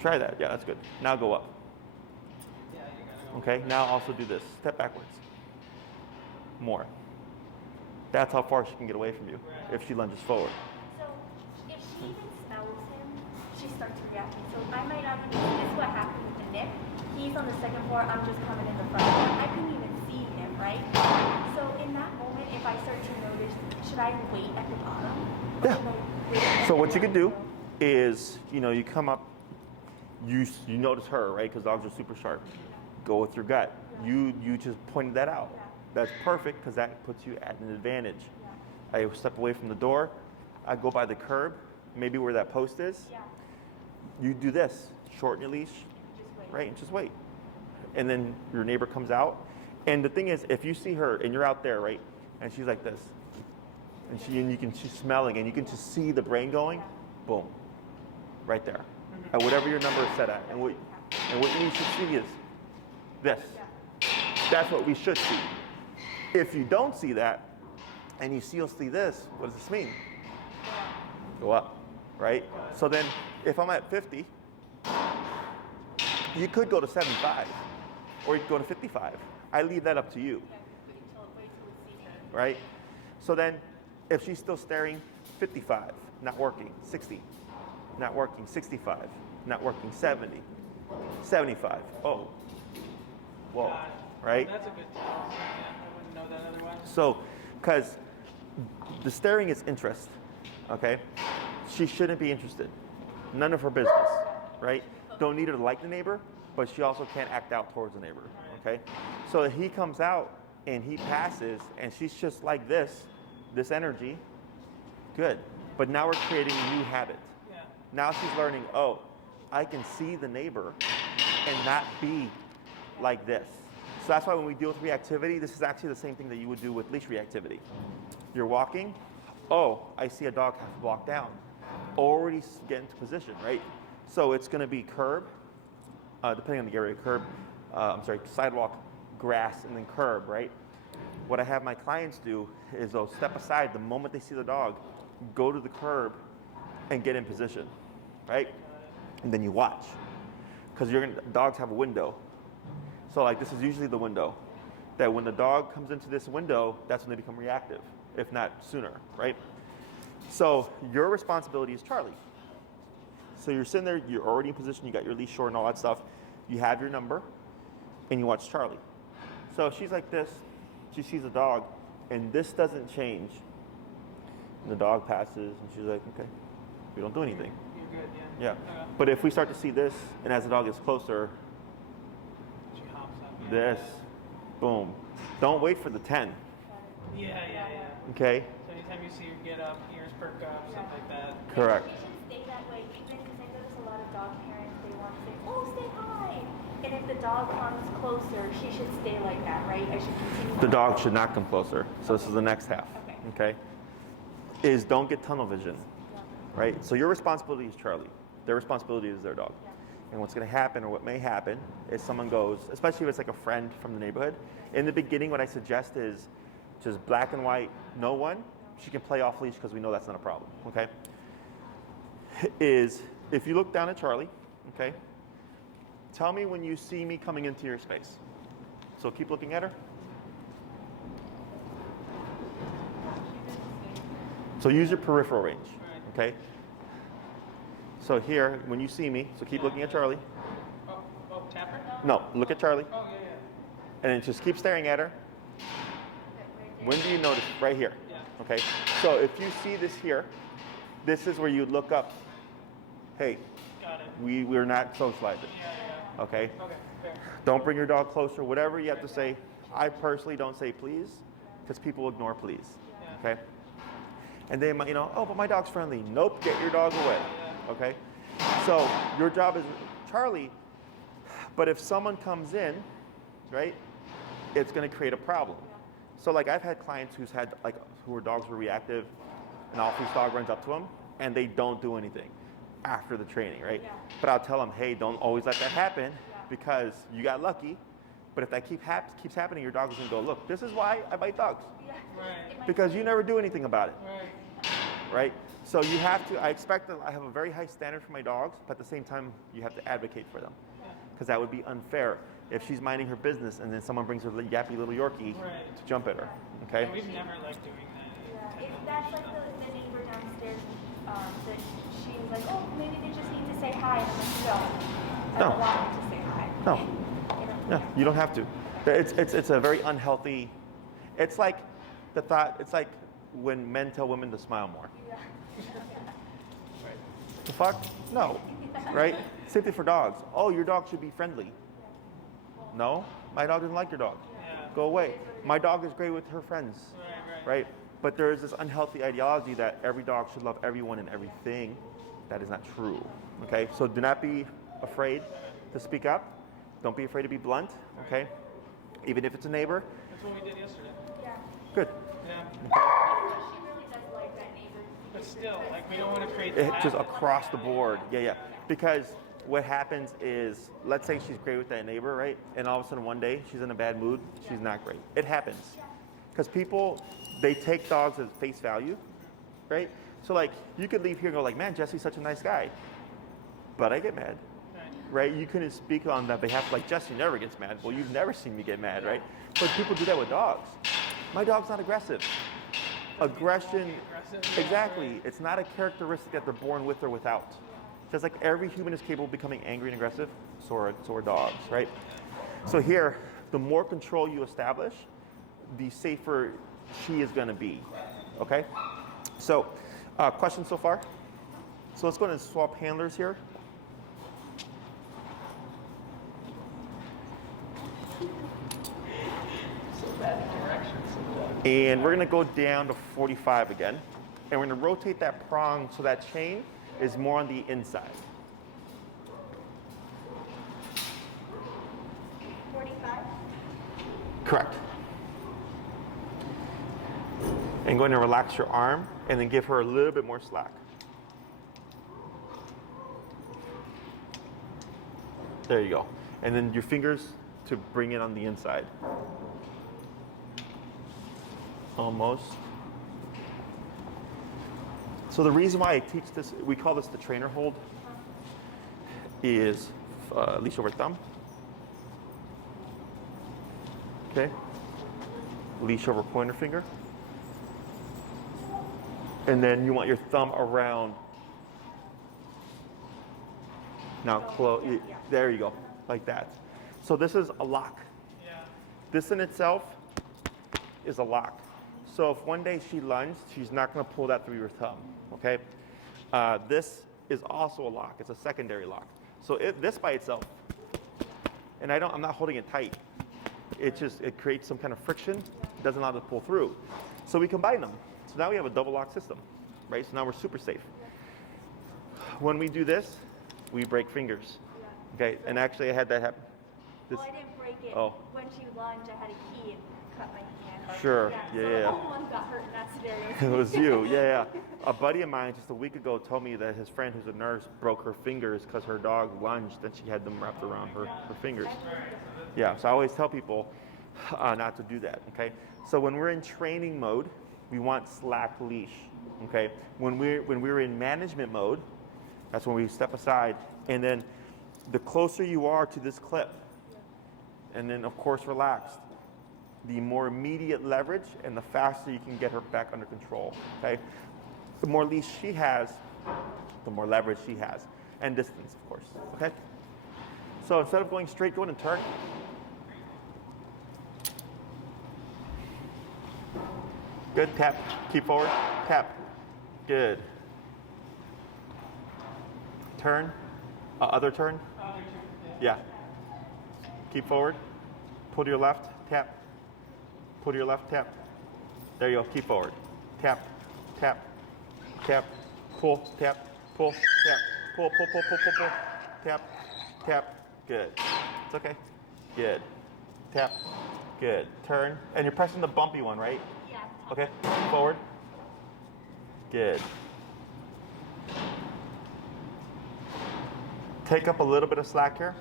Try that. Yeah, that's good. Now go up. Yeah, you gotta go. Okay? Now also do this. Step backwards. More. That's how far she can get away from you if she lunges forward. So if she even smells him, she starts reacting. So I might not even, this is what happened with the Nick. He's on the second floor, I'm just coming in the front door. I couldn't even see him, right? So in that moment, if I start to notice, should I wait at the bottom? Or Yeah. should I wait So what you could do is, you come up, you notice her, right? Because dogs are super sharp. Go with your gut. You just pointed that out. That's perfect, because that puts you at an advantage. I step away from the door. I go by the curb, maybe where that post is. Yeah. You do this. Shorten your leash, Just wait. right? And just wait. And then your neighbor comes out. And the thing is, if you see her and you're out there, right? And she's like this. And she's smelling, and you can just see the brain going, boom, right there. At whatever your number is set at. And what you should see is this. That's what we should see. If you don't see that, and you still see this, what does this mean? Go up. right? So then if I'm at 50, you could go to 75 or you could go to 55. I leave that up to you, Wait till we see her. right? So then if she's still staring, 55, not working, 60, not working, 65, not working, 70, 75. Oh, whoa, Got it. right? That's a good tell. So, yeah, I wouldn't know that otherwise. So, because the staring is interest, okay? She shouldn't be interested. None of her business, right? Don't need her to like the neighbor, but she also can't act out towards the neighbor, okay? So he comes out and he passes and she's just like this energy, good. But now we're creating a new habit. Yeah. Now she's learning, oh, I can see the neighbor and not be like this. So that's why when we deal with reactivity, this is actually the same thing that you would do with leash reactivity. You're walking, oh, I see a dog half a block down. Already get into position, right? So it's gonna be curb, depending on the area, sidewalk, grass, and then curb, right? What I have my clients do is they'll step aside the moment they see the dog, go to the curb, and get in position, right? And then you watch, because dogs have a window. So like this is usually the window, that when the dog comes into this window, that's when they become reactive, if not sooner, right? So your responsibility is Charley. So you're sitting there, you're already in position, you got your leash short and all that stuff, you have your number, and you watch Charley. So if she's like this, she sees a dog, and this doesn't change, and the dog passes, and she's like, okay, we don't do anything. You're good, yeah. Yeah. Okay. But if we start to see this, and as the dog gets closer, She hops up. this, boom. Don't wait for the 10, Yeah. okay? So anytime you see her get up, ears perk up, stuff like that. Correct. It should stay that way, even because I notice a lot of dog parents, they want to say, oh, stay high. And if the dog comes closer, she should stay like that, right? I should continue. The dog should not come closer. So this is the next half, Okay. okay? Is don't get tunnel vision, right? So your responsibility is Charley. Their responsibility is their dog. Yeah. And what's going to happen, or what may happen, is someone goes, especially if it's like a friend from the neighborhood. In the beginning, what I suggest is just black and white, no one. She can play off leash because we know that's not a problem, okay? Is if you look down at Charley, okay? Tell me when you see me coming into your space. So keep looking at her. So use your peripheral range, okay? So here, when you see me, so keep looking at Charley. Oh, tap her? No, look at Charley. Oh, yeah. And then just keep staring at her. When do you notice? Right here. Yeah. Okay? So if you see this here, this is where you look up, hey, Got it. we're not socializing. Yeah. Okay? Okay, fair. Don't bring your dog closer, whatever you have to say. I personally don't say please, because people ignore please. Yeah. Okay? And they might, oh, but my dog's friendly. Nope, get your dog away. Okay? So your job is Charley, but if someone comes in, right, it's going to create a problem. So like I've had clients who dogs were reactive, an off-leash dog runs up to them, and they don't do anything after the training, right? Yeah. But I'll tell them, hey, don't always let that happen because you got lucky. But if that keeps happening, your dog is going to go, look, this is why I bite dogs. Yeah. Right. It might- Because you never do anything about it, Right. right? So you have to, I expect that I have a very high standard for my dogs, but at the same time, you have to advocate for them. Because that would be unfair if she's minding her business and then someone brings her yappy little Yorkie Right. to jump at her, okay? And we've never liked doing that. Yeah, if that's like the neighbor downstairs, that she was like, oh, maybe they just need to say hi. And I'm like, no, I No. don't want them to say hi. No. You know? No, you don't have to. It's a very unhealthy, it's like the thought, it's like when men tell women to smile more. Yeah. The fuck? No, right? Same thing for dogs. Oh, your dog should be friendly. No, my dog doesn't like your dog. Yeah. Go away. My dog is great with her friends, right? But there is this unhealthy ideology that every dog should love everyone and everything. That is not true, okay? So do not be afraid to speak up. Don't be afraid to be blunt, okay? Even if it's a neighbor. That's what we did yesterday. Yeah. Good. Yeah. Even though she really does like that neighbor. But still, like, we don't want to create It, that. just across the board. Yeah. Because what happens is, let's say she's great with that neighbor, right? And all of a sudden one day she's in a bad mood, she's not great. It happens. Because people, they take dogs as face value, right? So like, you could leave here and go like, man, Jesse's such a nice guy. But I get mad, right? You couldn't speak on that behalf like, Jesse never gets mad. Well, you've never seen me get mad, right? But people do that with dogs. My dog's not aggressive. Aggression, exactly. It's not a characteristic that they're born with or without. Just like every human is capable of becoming angry and aggressive, so are dogs, right? So here, the more control you establish, the safer she is going to be, okay? So, questions so far? So let's go ahead and swap handlers here. So bad directions. And we're going to go down to 45 again. And we're going to rotate that prong so that chain is more on the inside. 45. Correct. And go ahead and relax your arm and then give her a little bit more slack. There you go. And then your fingers to bring it on the inside. Almost. So the reason why I teach this, we call this the trainer hold, is leash over thumb. Okay. Leash over pointer finger. And then you want your thumb around. Now close. There you go, like that. So this is a lock. Yeah. This in itself is a lock. So if one day she lunged, she's not going to pull that through your thumb. Okay. This is also a lock. It's a secondary lock. So this by itself, and I'm not holding it tight. It creates some kind of friction. It doesn't allow it to pull through. So we combine them. So now we have a double lock system, right? So now we're super safe. When we do this, we break fingers. Okay, and actually I had that happen. Well, I didn't break it. Oh. When she lunged, I had a key and cut my hand. Sure, So yeah. no one got hurt in that scenario. It was you, yeah. A buddy of mine just a week ago told me that his friend who's a nurse broke her fingers because her dog lunged and she had them wrapped around her fingers. Yeah, so I always tell people not to do that, okay? So when we're in training mode, we want slack leash, okay? When we're in management mode, that's when we step aside, and then the closer you are to this clip, and then of course relaxed, the more immediate leverage and the faster you can get her back under control, okay? The more leash she has, the more leverage she has, and distance, of course, okay? So instead of going straight, go ahead and turn. Good, tap, keep forward, tap, good. Turn, other turn, yeah. Keep forward, pull to your left, tap, pull to your left, tap. There you go, keep forward, tap, tap, tap, pull, tap, pull, tap, pull, pull, pull, pull, pull, pull, tap, tap, good. It's okay, good. Tap, good. Turn, and you're pressing the bumpy one, right? Yeah. Okay, forward. Good. Take up a little bit of slack here.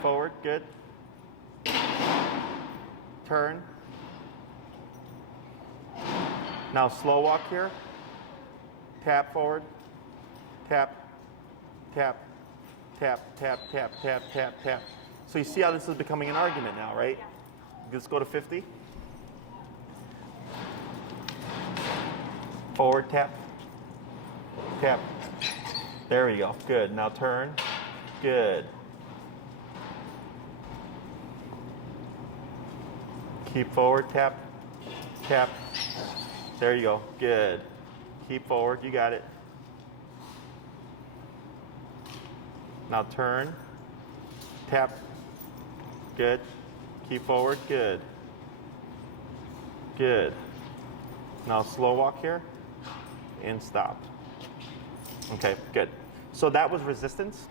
Forward, good. Turn. Now slow walk here. Tap forward. Tap, tap, tap, tap, tap, tap, tap, tap. So you see how this is becoming an argument now, right? Let's go to 50. Forward, tap, tap. There we go, good. Now turn, good. Keep forward, tap, tap. There you go, good. Keep forward, you got it. Now turn, tap, good. Keep forward, good. Good. Now slow walk here and stop. Okay, good. So that was resistance.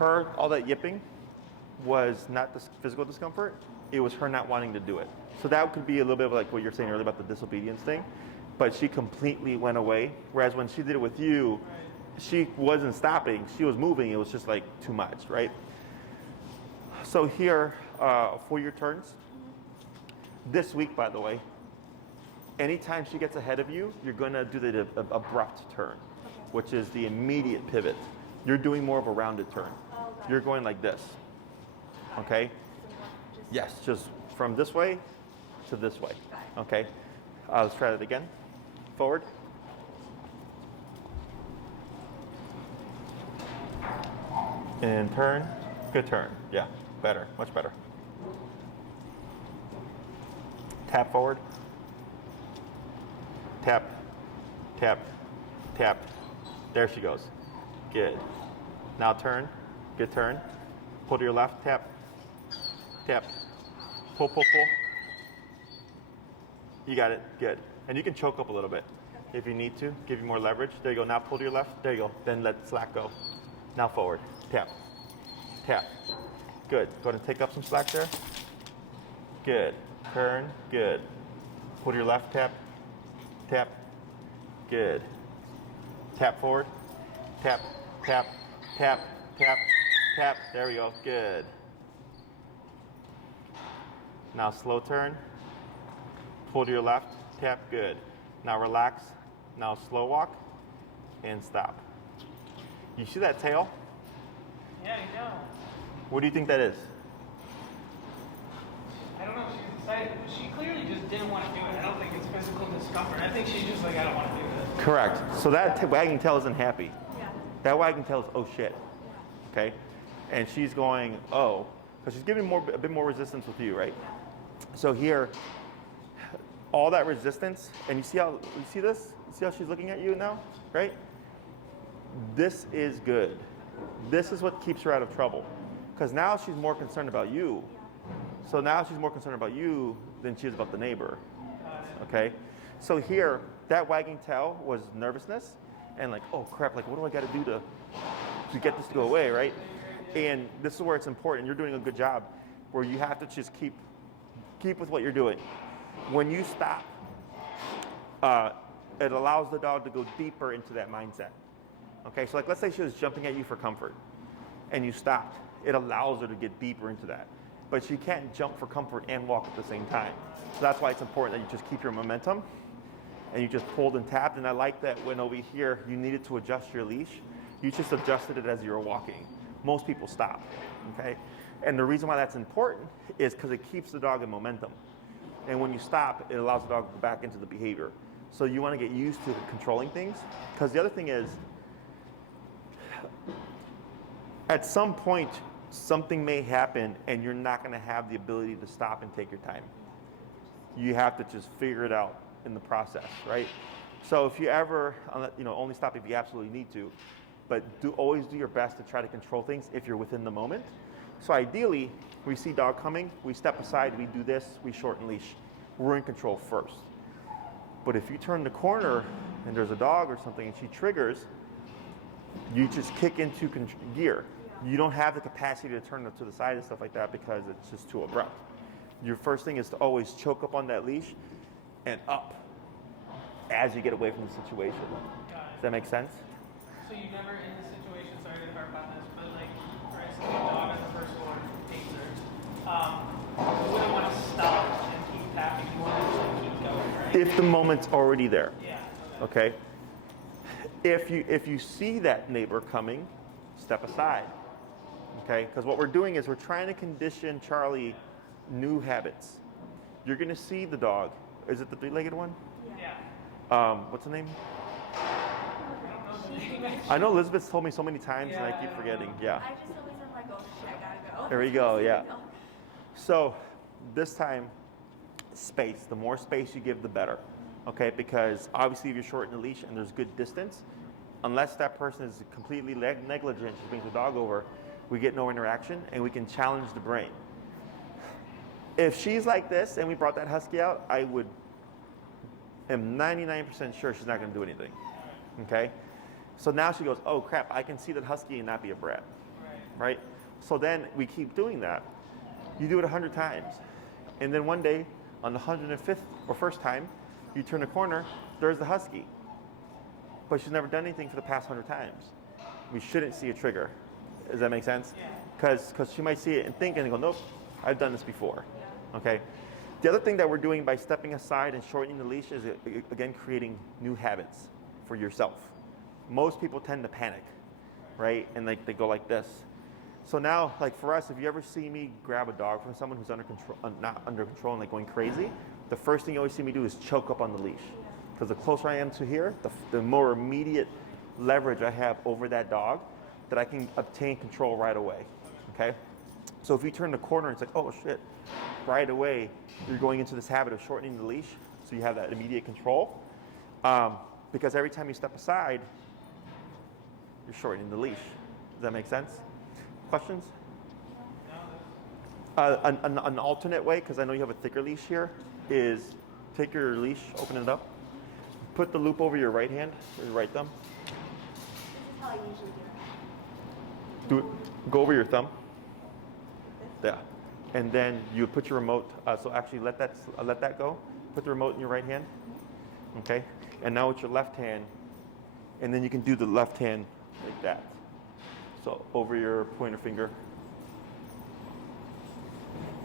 All that yipping was not the physical discomfort, it was her not wanting to do it. So that could be a little bit of like what you're saying earlier about the disobedience thing, but she completely went away. Whereas when she did it with you, she wasn't stopping, she was moving, it was just like too much, right? So here, for your turns, this week, by the way, Anytime she gets ahead of you, you're going to do the abrupt turn, which is the immediate pivot. You're doing more of a rounded turn. Oh, got You're it. going like this, okay? Just- Yes, just from this way to this way, Got okay? Let's try that again. Forward. And turn. Good turn. Yeah, better, much better. Tap forward. Tap, tap, tap. There she goes. Good. Now turn. Good turn. Pull to your left. Tap, tap. Pull, pull, pull. You got it. Good. And you can choke up a little bit if you need to. Give you more leverage. There you go. Now pull to your left. There you go. Then let slack go. Now forward. Tap. Tap. Good. Go ahead and take up some slack there. Good. Turn. Good. Pull to your left. Tap. Tap. Good. Tap forward. Tap. Tap. Tap. Tap. Tap. There we go. Good. Now slow turn. Pull to your left. Tap. Good. Now relax. Now slow walk. And stop. You see that tail? Yeah, I know. What do you think that is? I don't know. She's excited. She clearly just didn't want to do it. I don't think it's physical discomfort. I think she's just like, I don't want to do this. Correct. So that wagging tail isn't happy. Yeah. That wagging tail is, oh shit. Yeah. Okay? And she's going, oh, because she's giving a bit more resistance with you, right? So here, all that resistance, and you see this? You see how she's looking at you now, right? This is good. This is what keeps her out of trouble. Because now she's more concerned about you. So now she's more concerned about you than she is about the neighbor. Okay? So here, that wagging tail was nervousness and like, oh crap, like what do I gotta do to get this to go away, right? And this is where it's important. You're doing a good job where you have to just keep with what you're doing. When you stop, it allows the dog to go deeper into that mindset. Okay, so like let's say she was jumping at you for comfort and you stopped. It allows her to get deeper into that. But she can't jump for comfort and walk at the same time. So that's why it's important that you just keep your momentum and you just pulled and tapped. And I like that when over here you needed to adjust your leash, you just adjusted it as you were walking. Most people stop, okay? And the reason why that's important is because it keeps the dog in momentum. And when you stop, it allows the dog to go back into the behavior. So you want to get used to controlling things. Because the other thing is, at some point, something may happen and you're not going to have the ability to stop and take your time. You have to just figure it out in the process, right? So if you ever, only stop if you absolutely need to, but always do your best to try to control things if you're within the moment. So ideally, we see dog coming, we step aside, we do this, we shorten leash. We're in control first. But if you turn the corner and there's a dog or something and she triggers, you just kick into gear. You don't have the capacity to turn it to the side and stuff like that because it's just too abrupt. Your first thing is to always choke up on that leash and up as you get away from the situation. Does that make sense? So you never in this situation, sorry to harp on this, but like, for instance, the dog on the first floor, taser, you wouldn't want to stop and keep tapping, you want to just keep going, right? If the moment's already there. Yeah. Okay? If you see that neighbor coming, step aside. Okay? Because what we're doing is we're trying to condition Charley new habits. You're going to see the dog. Is it the three-legged one? Yeah. What's the name? I don't know. I know Elizabeth's told me so many times and I keep forgetting. Yeah. I just always am like, oh shit, I gotta go. There we go, yeah. So this time, space. The more space you give, the better. Okay, because obviously if you're shortening the leash and there's good distance, unless that person is completely negligent, just brings the dog over, we get no interaction and we can challenge the brain. If she's like this and we brought that husky out, I am 99% sure she's not gonna do anything, okay? So now she goes, oh crap, I can see that husky and not be a brat, right? So then we keep doing that. You do it 100 times. And then one day, on the 105th or first time, you turn the corner, there's the husky. But she's never done anything for the past 100 times. We shouldn't see a trigger. Does that make sense? Because she might see it and think and go, nope, I've done this before. Okay? The other thing that we're doing by stepping aside and shortening the leash is, again, creating new habits for yourself. Most people tend to panic, right? And like they go like this. So now, like for us, if you ever see me grab a dog from someone who's under control, not under control and like going crazy, the first thing you always see me do is choke up on the leash. Because the closer I am to here, the more immediate leverage I have over that dog that I can obtain control right away, okay? So if you turn the corner, it's like, oh shit, right away, you're going into this habit of shortening the leash so you have that immediate control. Because every time you step aside, you're shortening the leash. Does that make sense? Questions? An alternate way, because I know you have a thicker leash here, is take your leash, open it up, put the loop over your right hand, or your right thumb. This is how I usually do it. Go over your thumb. Yeah. And then you put your remote, so actually let that go. Put the remote in your right hand. Okay? And now with your left hand, and then you can do the left hand like that. So over your pointer finger.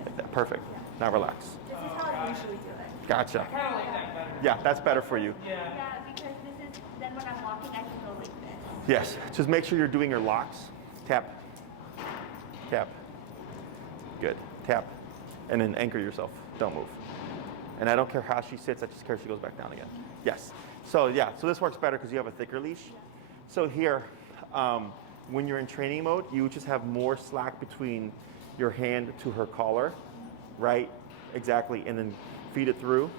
Like that. Perfect. Now relax. This is how I usually do it. Gotcha. I kind of like that better. Yeah, that's better for you. Yeah. Yeah, because this is, then when I'm walking, I can go like this. Yes. Just make sure you're doing your locks. Tap. Tap. Good. Tap. And then anchor yourself. Don't move. And I don't care how she sits, I just care she goes back down again. Yes. So yeah, so this works better because you have a thicker leash. So here, when you're in training mode, you just have more slack between your hand to her collar, right? Exactly. And then feed it through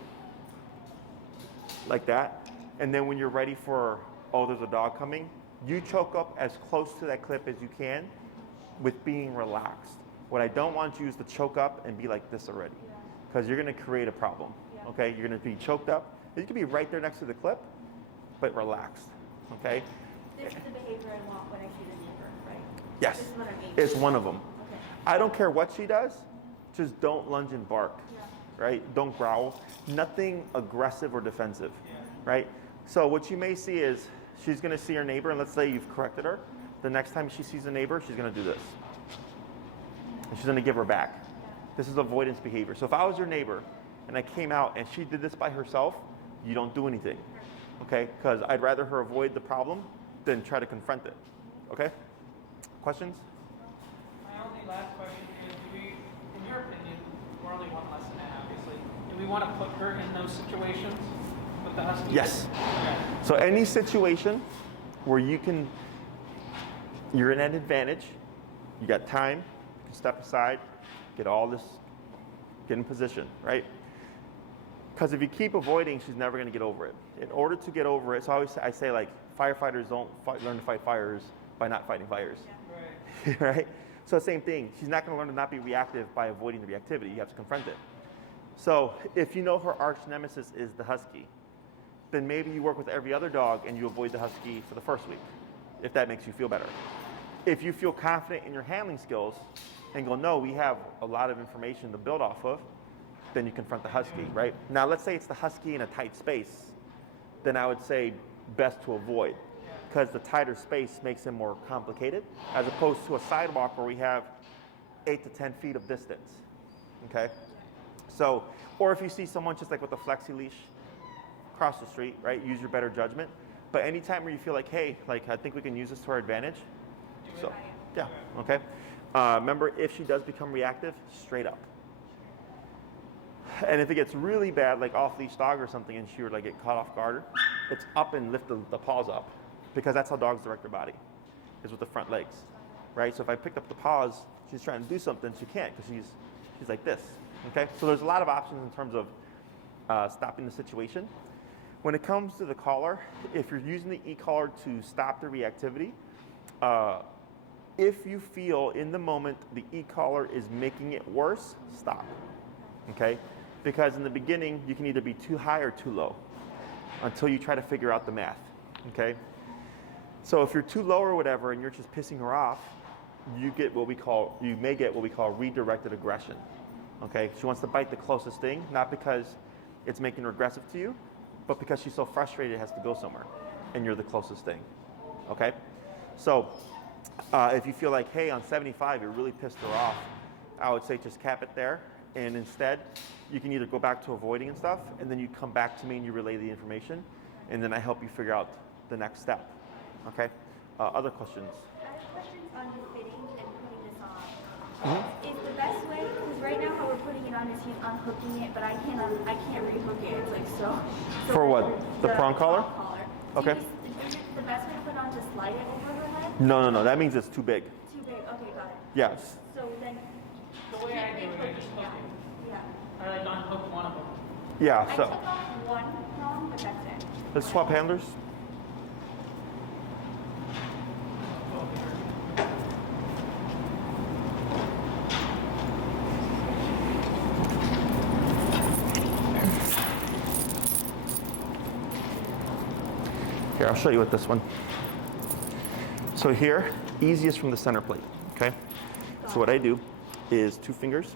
like that. And then when you're ready for, oh, there's a dog coming, you choke up as close to that clip as you can with being relaxed. What I don't want you is to choke up and be like this already, because you're going to create a problem. Okay, you're going to be choked up. You can be right there next to the clip, but relaxed. Okay. This is the behavior I want when I see the neighbor, right? Yes, This is what I'm aiming it's for. one of them. Okay. I don't care what she does, just don't lunge and bark, Yeah. right? Don't growl. Nothing aggressive or defensive, right? So what you may see is she's going to see her neighbor, and let's say you've corrected her. The next time she sees a neighbor, she's going to do this. And she's going to give her back. This is avoidance behavior. So if I was your neighbor and I came out and she did this by herself, you don't do anything, okay? Because I'd rather her avoid the problem than try to confront it, okay? Questions? My only last question is, do we, in your opinion, we're only one lesson in, obviously, do we want to put her in those situations with the husky? Yes. Okay. So any situation where you're in an advantage, you got time, you can step aside, get in position, right? Because if you keep avoiding, she's never going to get over it. In order to get over it, so I say like firefighters don't learn to fight fires by not fighting fires, Right. right? So same thing. She's not going to learn to not be reactive by avoiding the reactivity. You have to confront it. So if you know her arch nemesis is the husky, then maybe you work with every other dog and you avoid the husky for the first week, if that makes you feel better. If you feel confident in your handling skills and go, no, we have a lot of information to build off of, then you confront the husky, right? Now, let's say it's the husky in a tight space, then I would say best to avoid, because the tighter space makes him more complicated, as opposed to a sidewalk where we have 8 to 10 feet of distance, okay? So, or if you see someone just like with a flexi leash across the street, right? Use your better judgment. But anytime where you feel like, hey, like I think we can use this to our advantage. So, yeah, okay. Remember, if she does become reactive, straight up. And if it gets really bad, like off-leash dog or something, and she were like get caught off guard, it's up and lift the paws up, because that's how dogs direct their body, is with the front legs, right? So if I picked up the paws, she's trying to do something, she can't, because she's like this, okay? So there's a lot of options in terms of stopping the situation. When it comes to the collar, if you're using the e-collar to stop the reactivity, if you feel in the moment the e-collar is making it worse, stop, okay? Because in the beginning, you can either be too high or too low until you try to figure out the math, okay? So if you're too low or whatever and you're just pissing her off, you may get what we call redirected aggression, okay? She wants to bite the closest thing, not because it's making her aggressive to you, but because she's so frustrated it has to go somewhere, and you're the closest thing, okay? So if you feel like, hey, on 75, you're really pissed her off, I would say just cap it there, and instead you can either go back to avoiding and stuff, and then you come back to me and you relay the information, and then I help you figure out the next step. Okay? Other questions? I have questions on you fitting and putting this on. Is the best way, because right now how we're putting it on is he's unhooking it, but I can't rehook it. It's like so For what? The prong collar? Okay. Is it the best way to put it on to slide it over her head? No. That means it's too big. Too big. Okay, got it. Yes. So then. The way I do it, I just hook it. Yeah. I like unhook one of them. Yeah, I so took off one prong, but that's it. let's swap handlers. Here, I'll show you with this one. So here, easiest from the center plate, okay? So what I do is 2 fingers,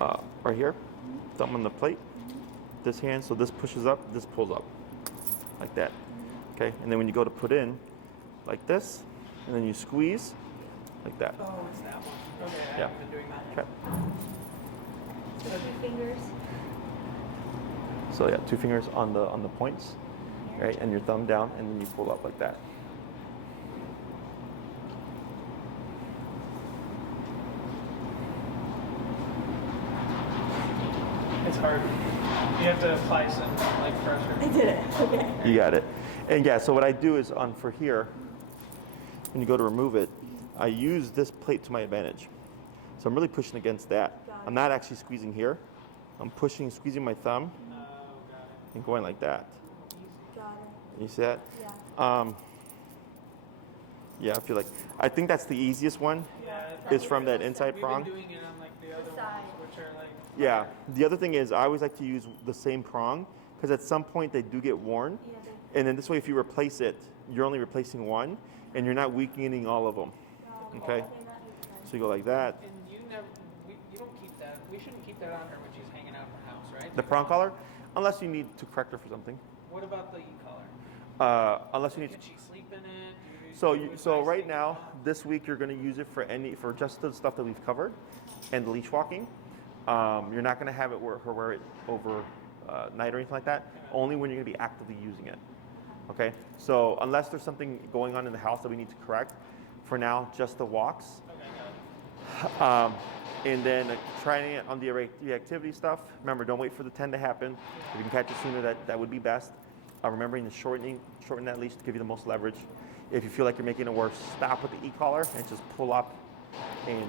right here, thumb on the plate, this hand, so this pushes up, this pulls up, like that, okay? And then when you go to put in, like this, and then you squeeze, like that. Oh, it's that one. Okay, I Yeah. haven't been doing that. Okay. So 2 fingers. So yeah, 2 fingers on the points, right? And your thumb down, and then you pull up like that. It's hard. You have to apply some like pressure. I did it. Okay. You got it. And yeah, so what I do is for here, when you go to remove it, I use this plate to my advantage. So I'm really pushing against that. Got it. I'm not actually squeezing here. I'm squeezing my thumb Oh, got it. and going like that. Got it. You see that? Yeah. Yeah, I think that's the easiest one. Yeah, Is from that inside we've prong. been doing it on like the other side. ones, which are like. Yeah. The other thing is I always like to use the same prong because at some point they do get worn. Yeah, And then this way, if you replace it, you're only replacing one, and you're not weakening all of them. Okay? that makes sense. So you go like that. And you don't keep that. We shouldn't keep that on her when she's hanging out in the house, right? The prong collar, unless you need to correct her for something. What about the e-collar? Unless you need to. Can she sleep in it? So right now, this week you're going to use it for just the stuff that we've covered, and the leash walking. You're not going to have it wear it over night or anything like that. Only when you're going to be actively using it. Okay. So unless there's something going on in the house that we need to correct, for now just the walks. Okay, got it. And then trying it on the reactivity stuff. Remember, don't wait for the 10 to happen. If you can catch it sooner, that would be best. Remembering to shorten that leash to give you the most leverage. If you feel like you're making it worse, stop with the e-collar and just pull up and,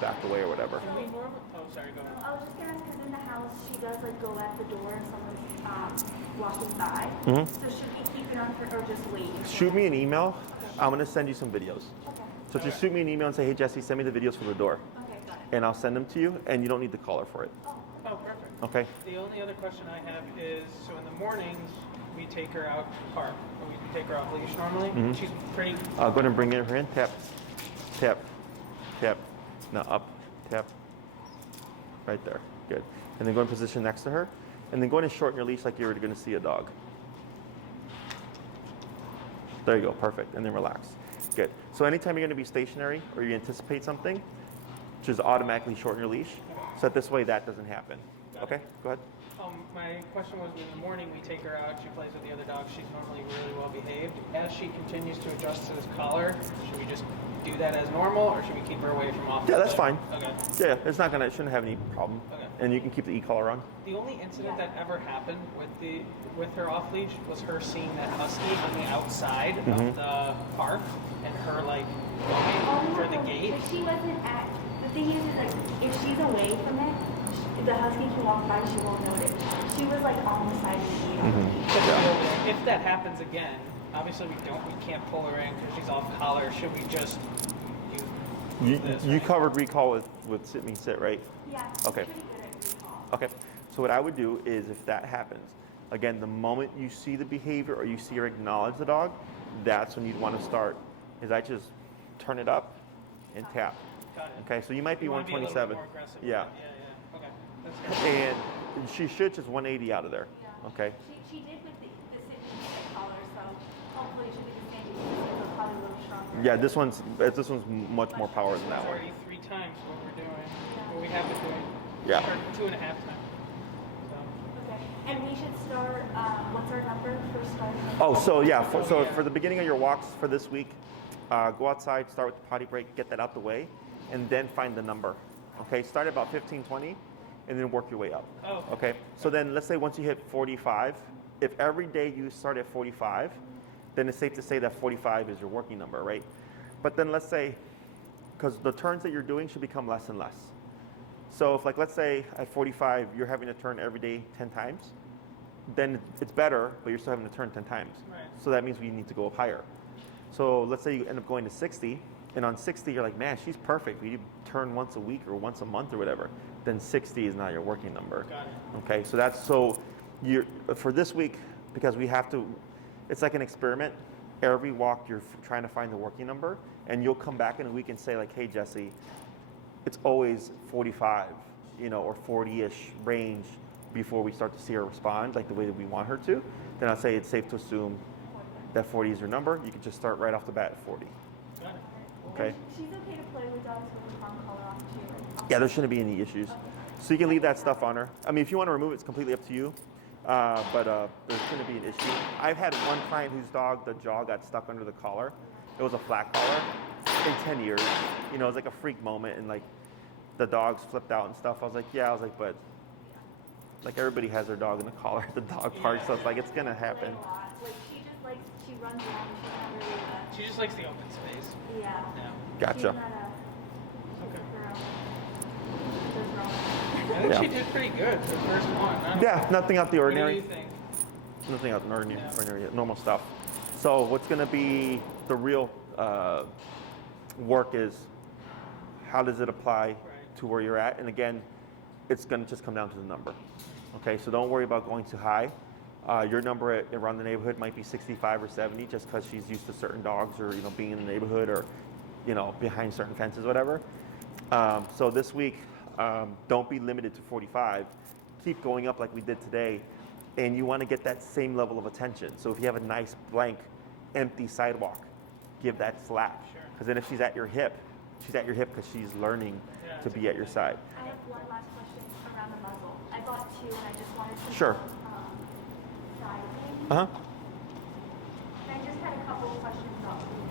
back away or whatever. Can we normal? Oh, sorry, go ahead. I was just gonna ask, because in the house she does like go at the door and someone's walking by. Mhm. So should we keep it on for, or just wait? Shoot me an email. I'm going to send you some videos. Okay. So just shoot me an email and say, hey, Jesse, send me the videos for the door. Okay, got it. And I'll send them to you, and you don't need the collar for it. Oh, perfect. Okay? The only other question I have is, so in the mornings, we take her out to the park. Or we take her off leash normally. Mhm. She's pretty. Go ahead and bring her in. Tap, tap, tap. Now up, tap. Right there. Good. And then go in position next to her. And then go in and shorten your leash like you were going to see a dog. There you go. Perfect. And then relax. Good. So anytime you're going to be stationary or you anticipate something, just automatically shorten your leash. So that this way that doesn't happen. Okay? Go ahead. My question was, in the morning we take her out, she plays with the other dogs, she's normally really well behaved. As she continues to adjust to this collar, should we just do that as normal, or should we keep her away from off Yeah, that's leash? fine. Okay. Yeah, it shouldn't have any problem. Okay. And you can keep the e-collar on. The only incident that ever happened with her off leash was her seeing that husky on the outside of the park, and her like going for the gate. But she wasn't at. The thing is like, if she's away from it, the husky can walk by, she won't notice. She was like on the side of the gate. But if that happens again, obviously we can't pull her in because she's off collar. Should we just use this? You right? covered recall with sit me sit, right? Yeah. Okay. Pretty good at recall. Okay. So what I would do is if that happens, again, the moment you see the behavior or you see her acknowledge the dog, that's when you'd want to start. Is I just turn it up and tap. Got it. Okay. So you might be You wanna be a little bit 127. more aggressive. Yeah. Yeah. Okay. That's good. And she should just 180 out of there. Yeah. Okay. She did with the sit collar, so hopefully she'll be the same. It's probably a little stronger. Yeah. This one's much more power than that It's one. already 3 times what we're doing. What we have been doing. Yeah. Or 2.5 times. And we should start, what's our number for starting? Oh, so yeah, for the beginning of your walks for this week, go outside, start with the potty break, get that out the way, and then find the number. Okay, start at about 15, 20, and then work your way up. Oh. Okay, so then let's say once you hit 45, if every day you start at 45, then it's safe to say that 45 is your working number, right? But then let's say, because the turns that you're doing should become less and less. So if like, let's say at 45, you're having to turn every day 10 times, then it's better, but you're still having to turn 10 times. Right. So that means we need to go up higher. So let's say you end up going to 60, and on 60, you're like, man, she's perfect. We turn once a week or once a month or whatever. Then 60 is not your working number. Got it. Okay, so that's, so you're, for this week, because we have to, it's like an experiment. Every walk, you're trying to find the working number, and you'll come back in a week and say like, hey, Jesse, it's always 45, or 40-ish range before we start to see her respond like the way that we want her to. Then I'll say it's safe to assume that 40 is your number. You can just start right off the bat at 40. Got it. Okay? She's okay to play with dogs with the prong collar off too, right? Yeah, there shouldn't be any issues. So you can leave that stuff on her. I mean, if you want to remove it, it's completely up to you. But there's going to be an issue. I've had one client whose dog, the jaw got stuck under the collar. It was a flat collar. In 10 years, it was like a freak moment, and like the dogs flipped out and stuff. I was like, but like everybody has their dog in the collar at the dog park, so it's like it's gonna happen. Like she just likes, she runs around, she's not really, She just likes the open space. yeah. Yeah. Gotcha. She's not a girl. I think Yeah. she did pretty good for the first one. I don't Yeah, know. nothing out the What ordinary. do you think? Nothing out the ordinary, Yeah. ordinary, normal stuff. So what's gonna be the real work is how does it apply to where you're at? And again, it's gonna just come down to the number. Okay, so don't worry about going too high. Your number around the neighborhood might be 65 or 70 just because she's used to certain dogs or being in the neighborhood or behind certain fences, whatever. So this week, don't be limited to 45. Keep going up like we did today, and you want to get that same level of attention. So if you have a nice blank, empty sidewalk, give that slack. Because then if she's at your hip because she's learning to be at your side. I have one last question around the muzzle. I bought two and I just wanted to Sure. sizing. Uh-huh. And I just had a couple of questions about food.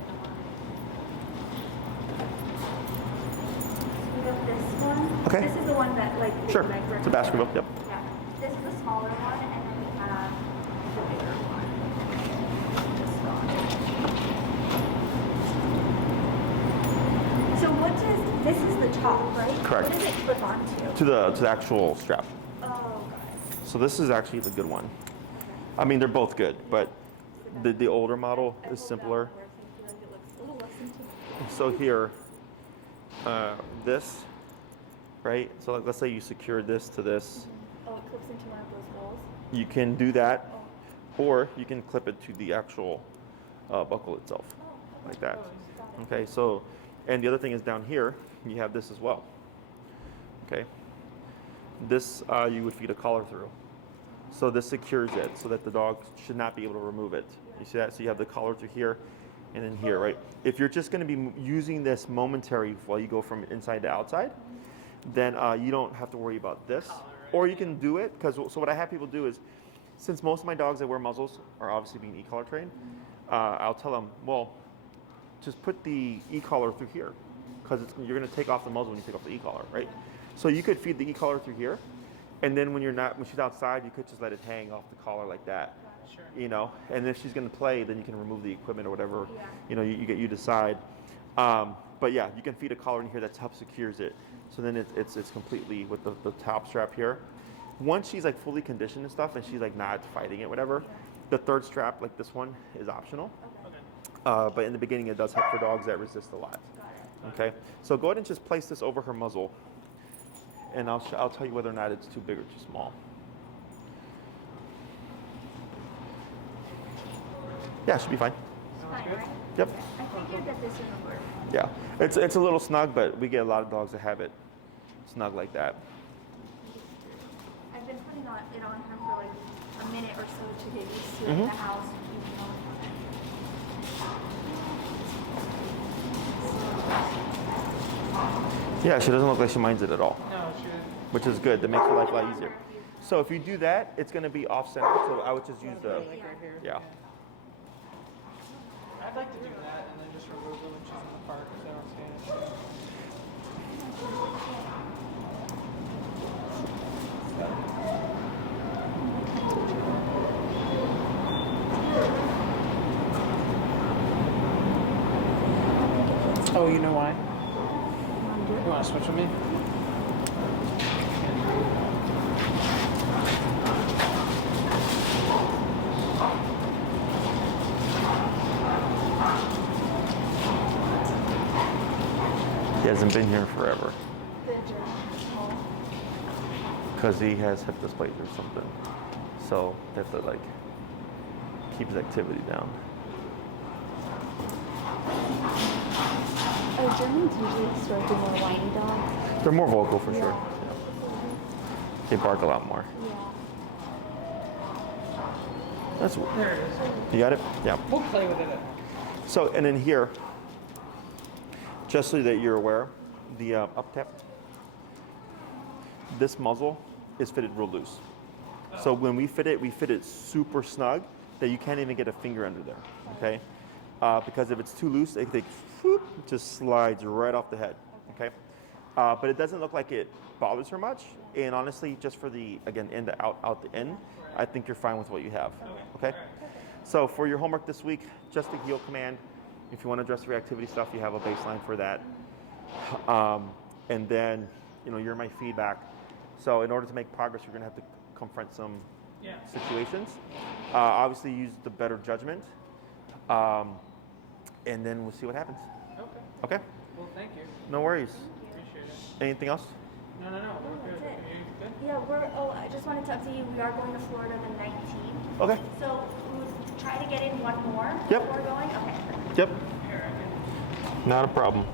We have this one. Okay. This is the one that Sure. like It's a basketball. Yep. Yeah. This is the smaller one, and then we have the bigger one. This one. So what does, this is the top, right? Correct. What does it clip onto? To the actual strap. Oh, got it. So this is actually the good one. I mean, they're both good, but the older model is simpler. I feel like it looks a little less intimidating. So here, this, right? So like, let's say you secured this to this. Oh, it clips into one of those holes. You can do that, or you can clip it to the actual buckle itself, like that. Okay, so, and the other thing is down here, you have this as well. Okay, this you would feed a collar through. So this secures it so that the dog should not be able to remove it. You see that? So you have the collar through here and then here, right? If you're just going to be using this momentary while you go from inside to outside, then you don't have to worry about this. Or you can do it, because so what I have people do is, since most of my dogs that wear muzzles are obviously being e-collar trained, I'll tell them, well, just put the e-collar through here, because you're going to take off the muzzle when you take off the e-collar, right? So you could feed the e-collar through here, and then when she's outside, you could just let it hang off the collar like that. Sure. And if she's going to play, then you can remove the equipment or whatever. You decide. But yeah, you can feed a collar in here that helps secures it. So then it's completely with the top strap here. Once she's like fully conditioned and stuff, and she's like not fighting it, whatever, the third strap like this one is optional. Okay. But in the beginning, it does help for dogs that resist a lot. Okay. So go ahead and just place this over her muzzle, and I'll tell you whether or not it's too big or too small. Yeah, it should be fine. Fine, right? Yep. I figured that this would work. Yeah, it's a little snug, but we get a lot of dogs that have it snug like that. I've been putting it on her for like a minute or so to get used to it in the house. Yeah, she doesn't look like she minds it at all, No, she. which is good. That makes her life a lot easier. So if you do that, it's going to be off center. So I would just use the, Like right here. yeah. I'd like to do that and then just remove them and choose in the park because I don't see an issue. Oh, you know why? You want to switch with me? He hasn't been here forever because he has hip dysplasia or something. So they have to like keep his activity down. Oh, Germans usually sort of more whiny dogs. They're more vocal for sure. Yeah. Yeah. They bark a lot more. Yeah. That's There it is. you got it. Yeah. We'll play with it. So and then here, just so that you're aware, the up tap. This muzzle is fitted real loose. So when we fit it super snug that you can't even get a finger under there. Okay. Because if it's too loose, it just slides right off the head. Okay, but it doesn't look like it bothers her much. And honestly, just for the again in the out the in, I think you're fine with what you have. Okay. So for your homework this week, just the heel command. If you want to address the reactivity stuff, you have a baseline for that. And then you're my feedback. So in order to make progress, you're gonna have to confront some situations. Obviously, use the better judgment. And then we'll see what happens. Okay. Okay? Well, thank you. No worries. Appreciate it. Anything else? No. We're good. That's it. Are you good? Yeah, I just wanted to update you. We are going to Florida the 19th. Okay. So we'll try to get in one more Yep. before going. Okay. Yep. Not a problem.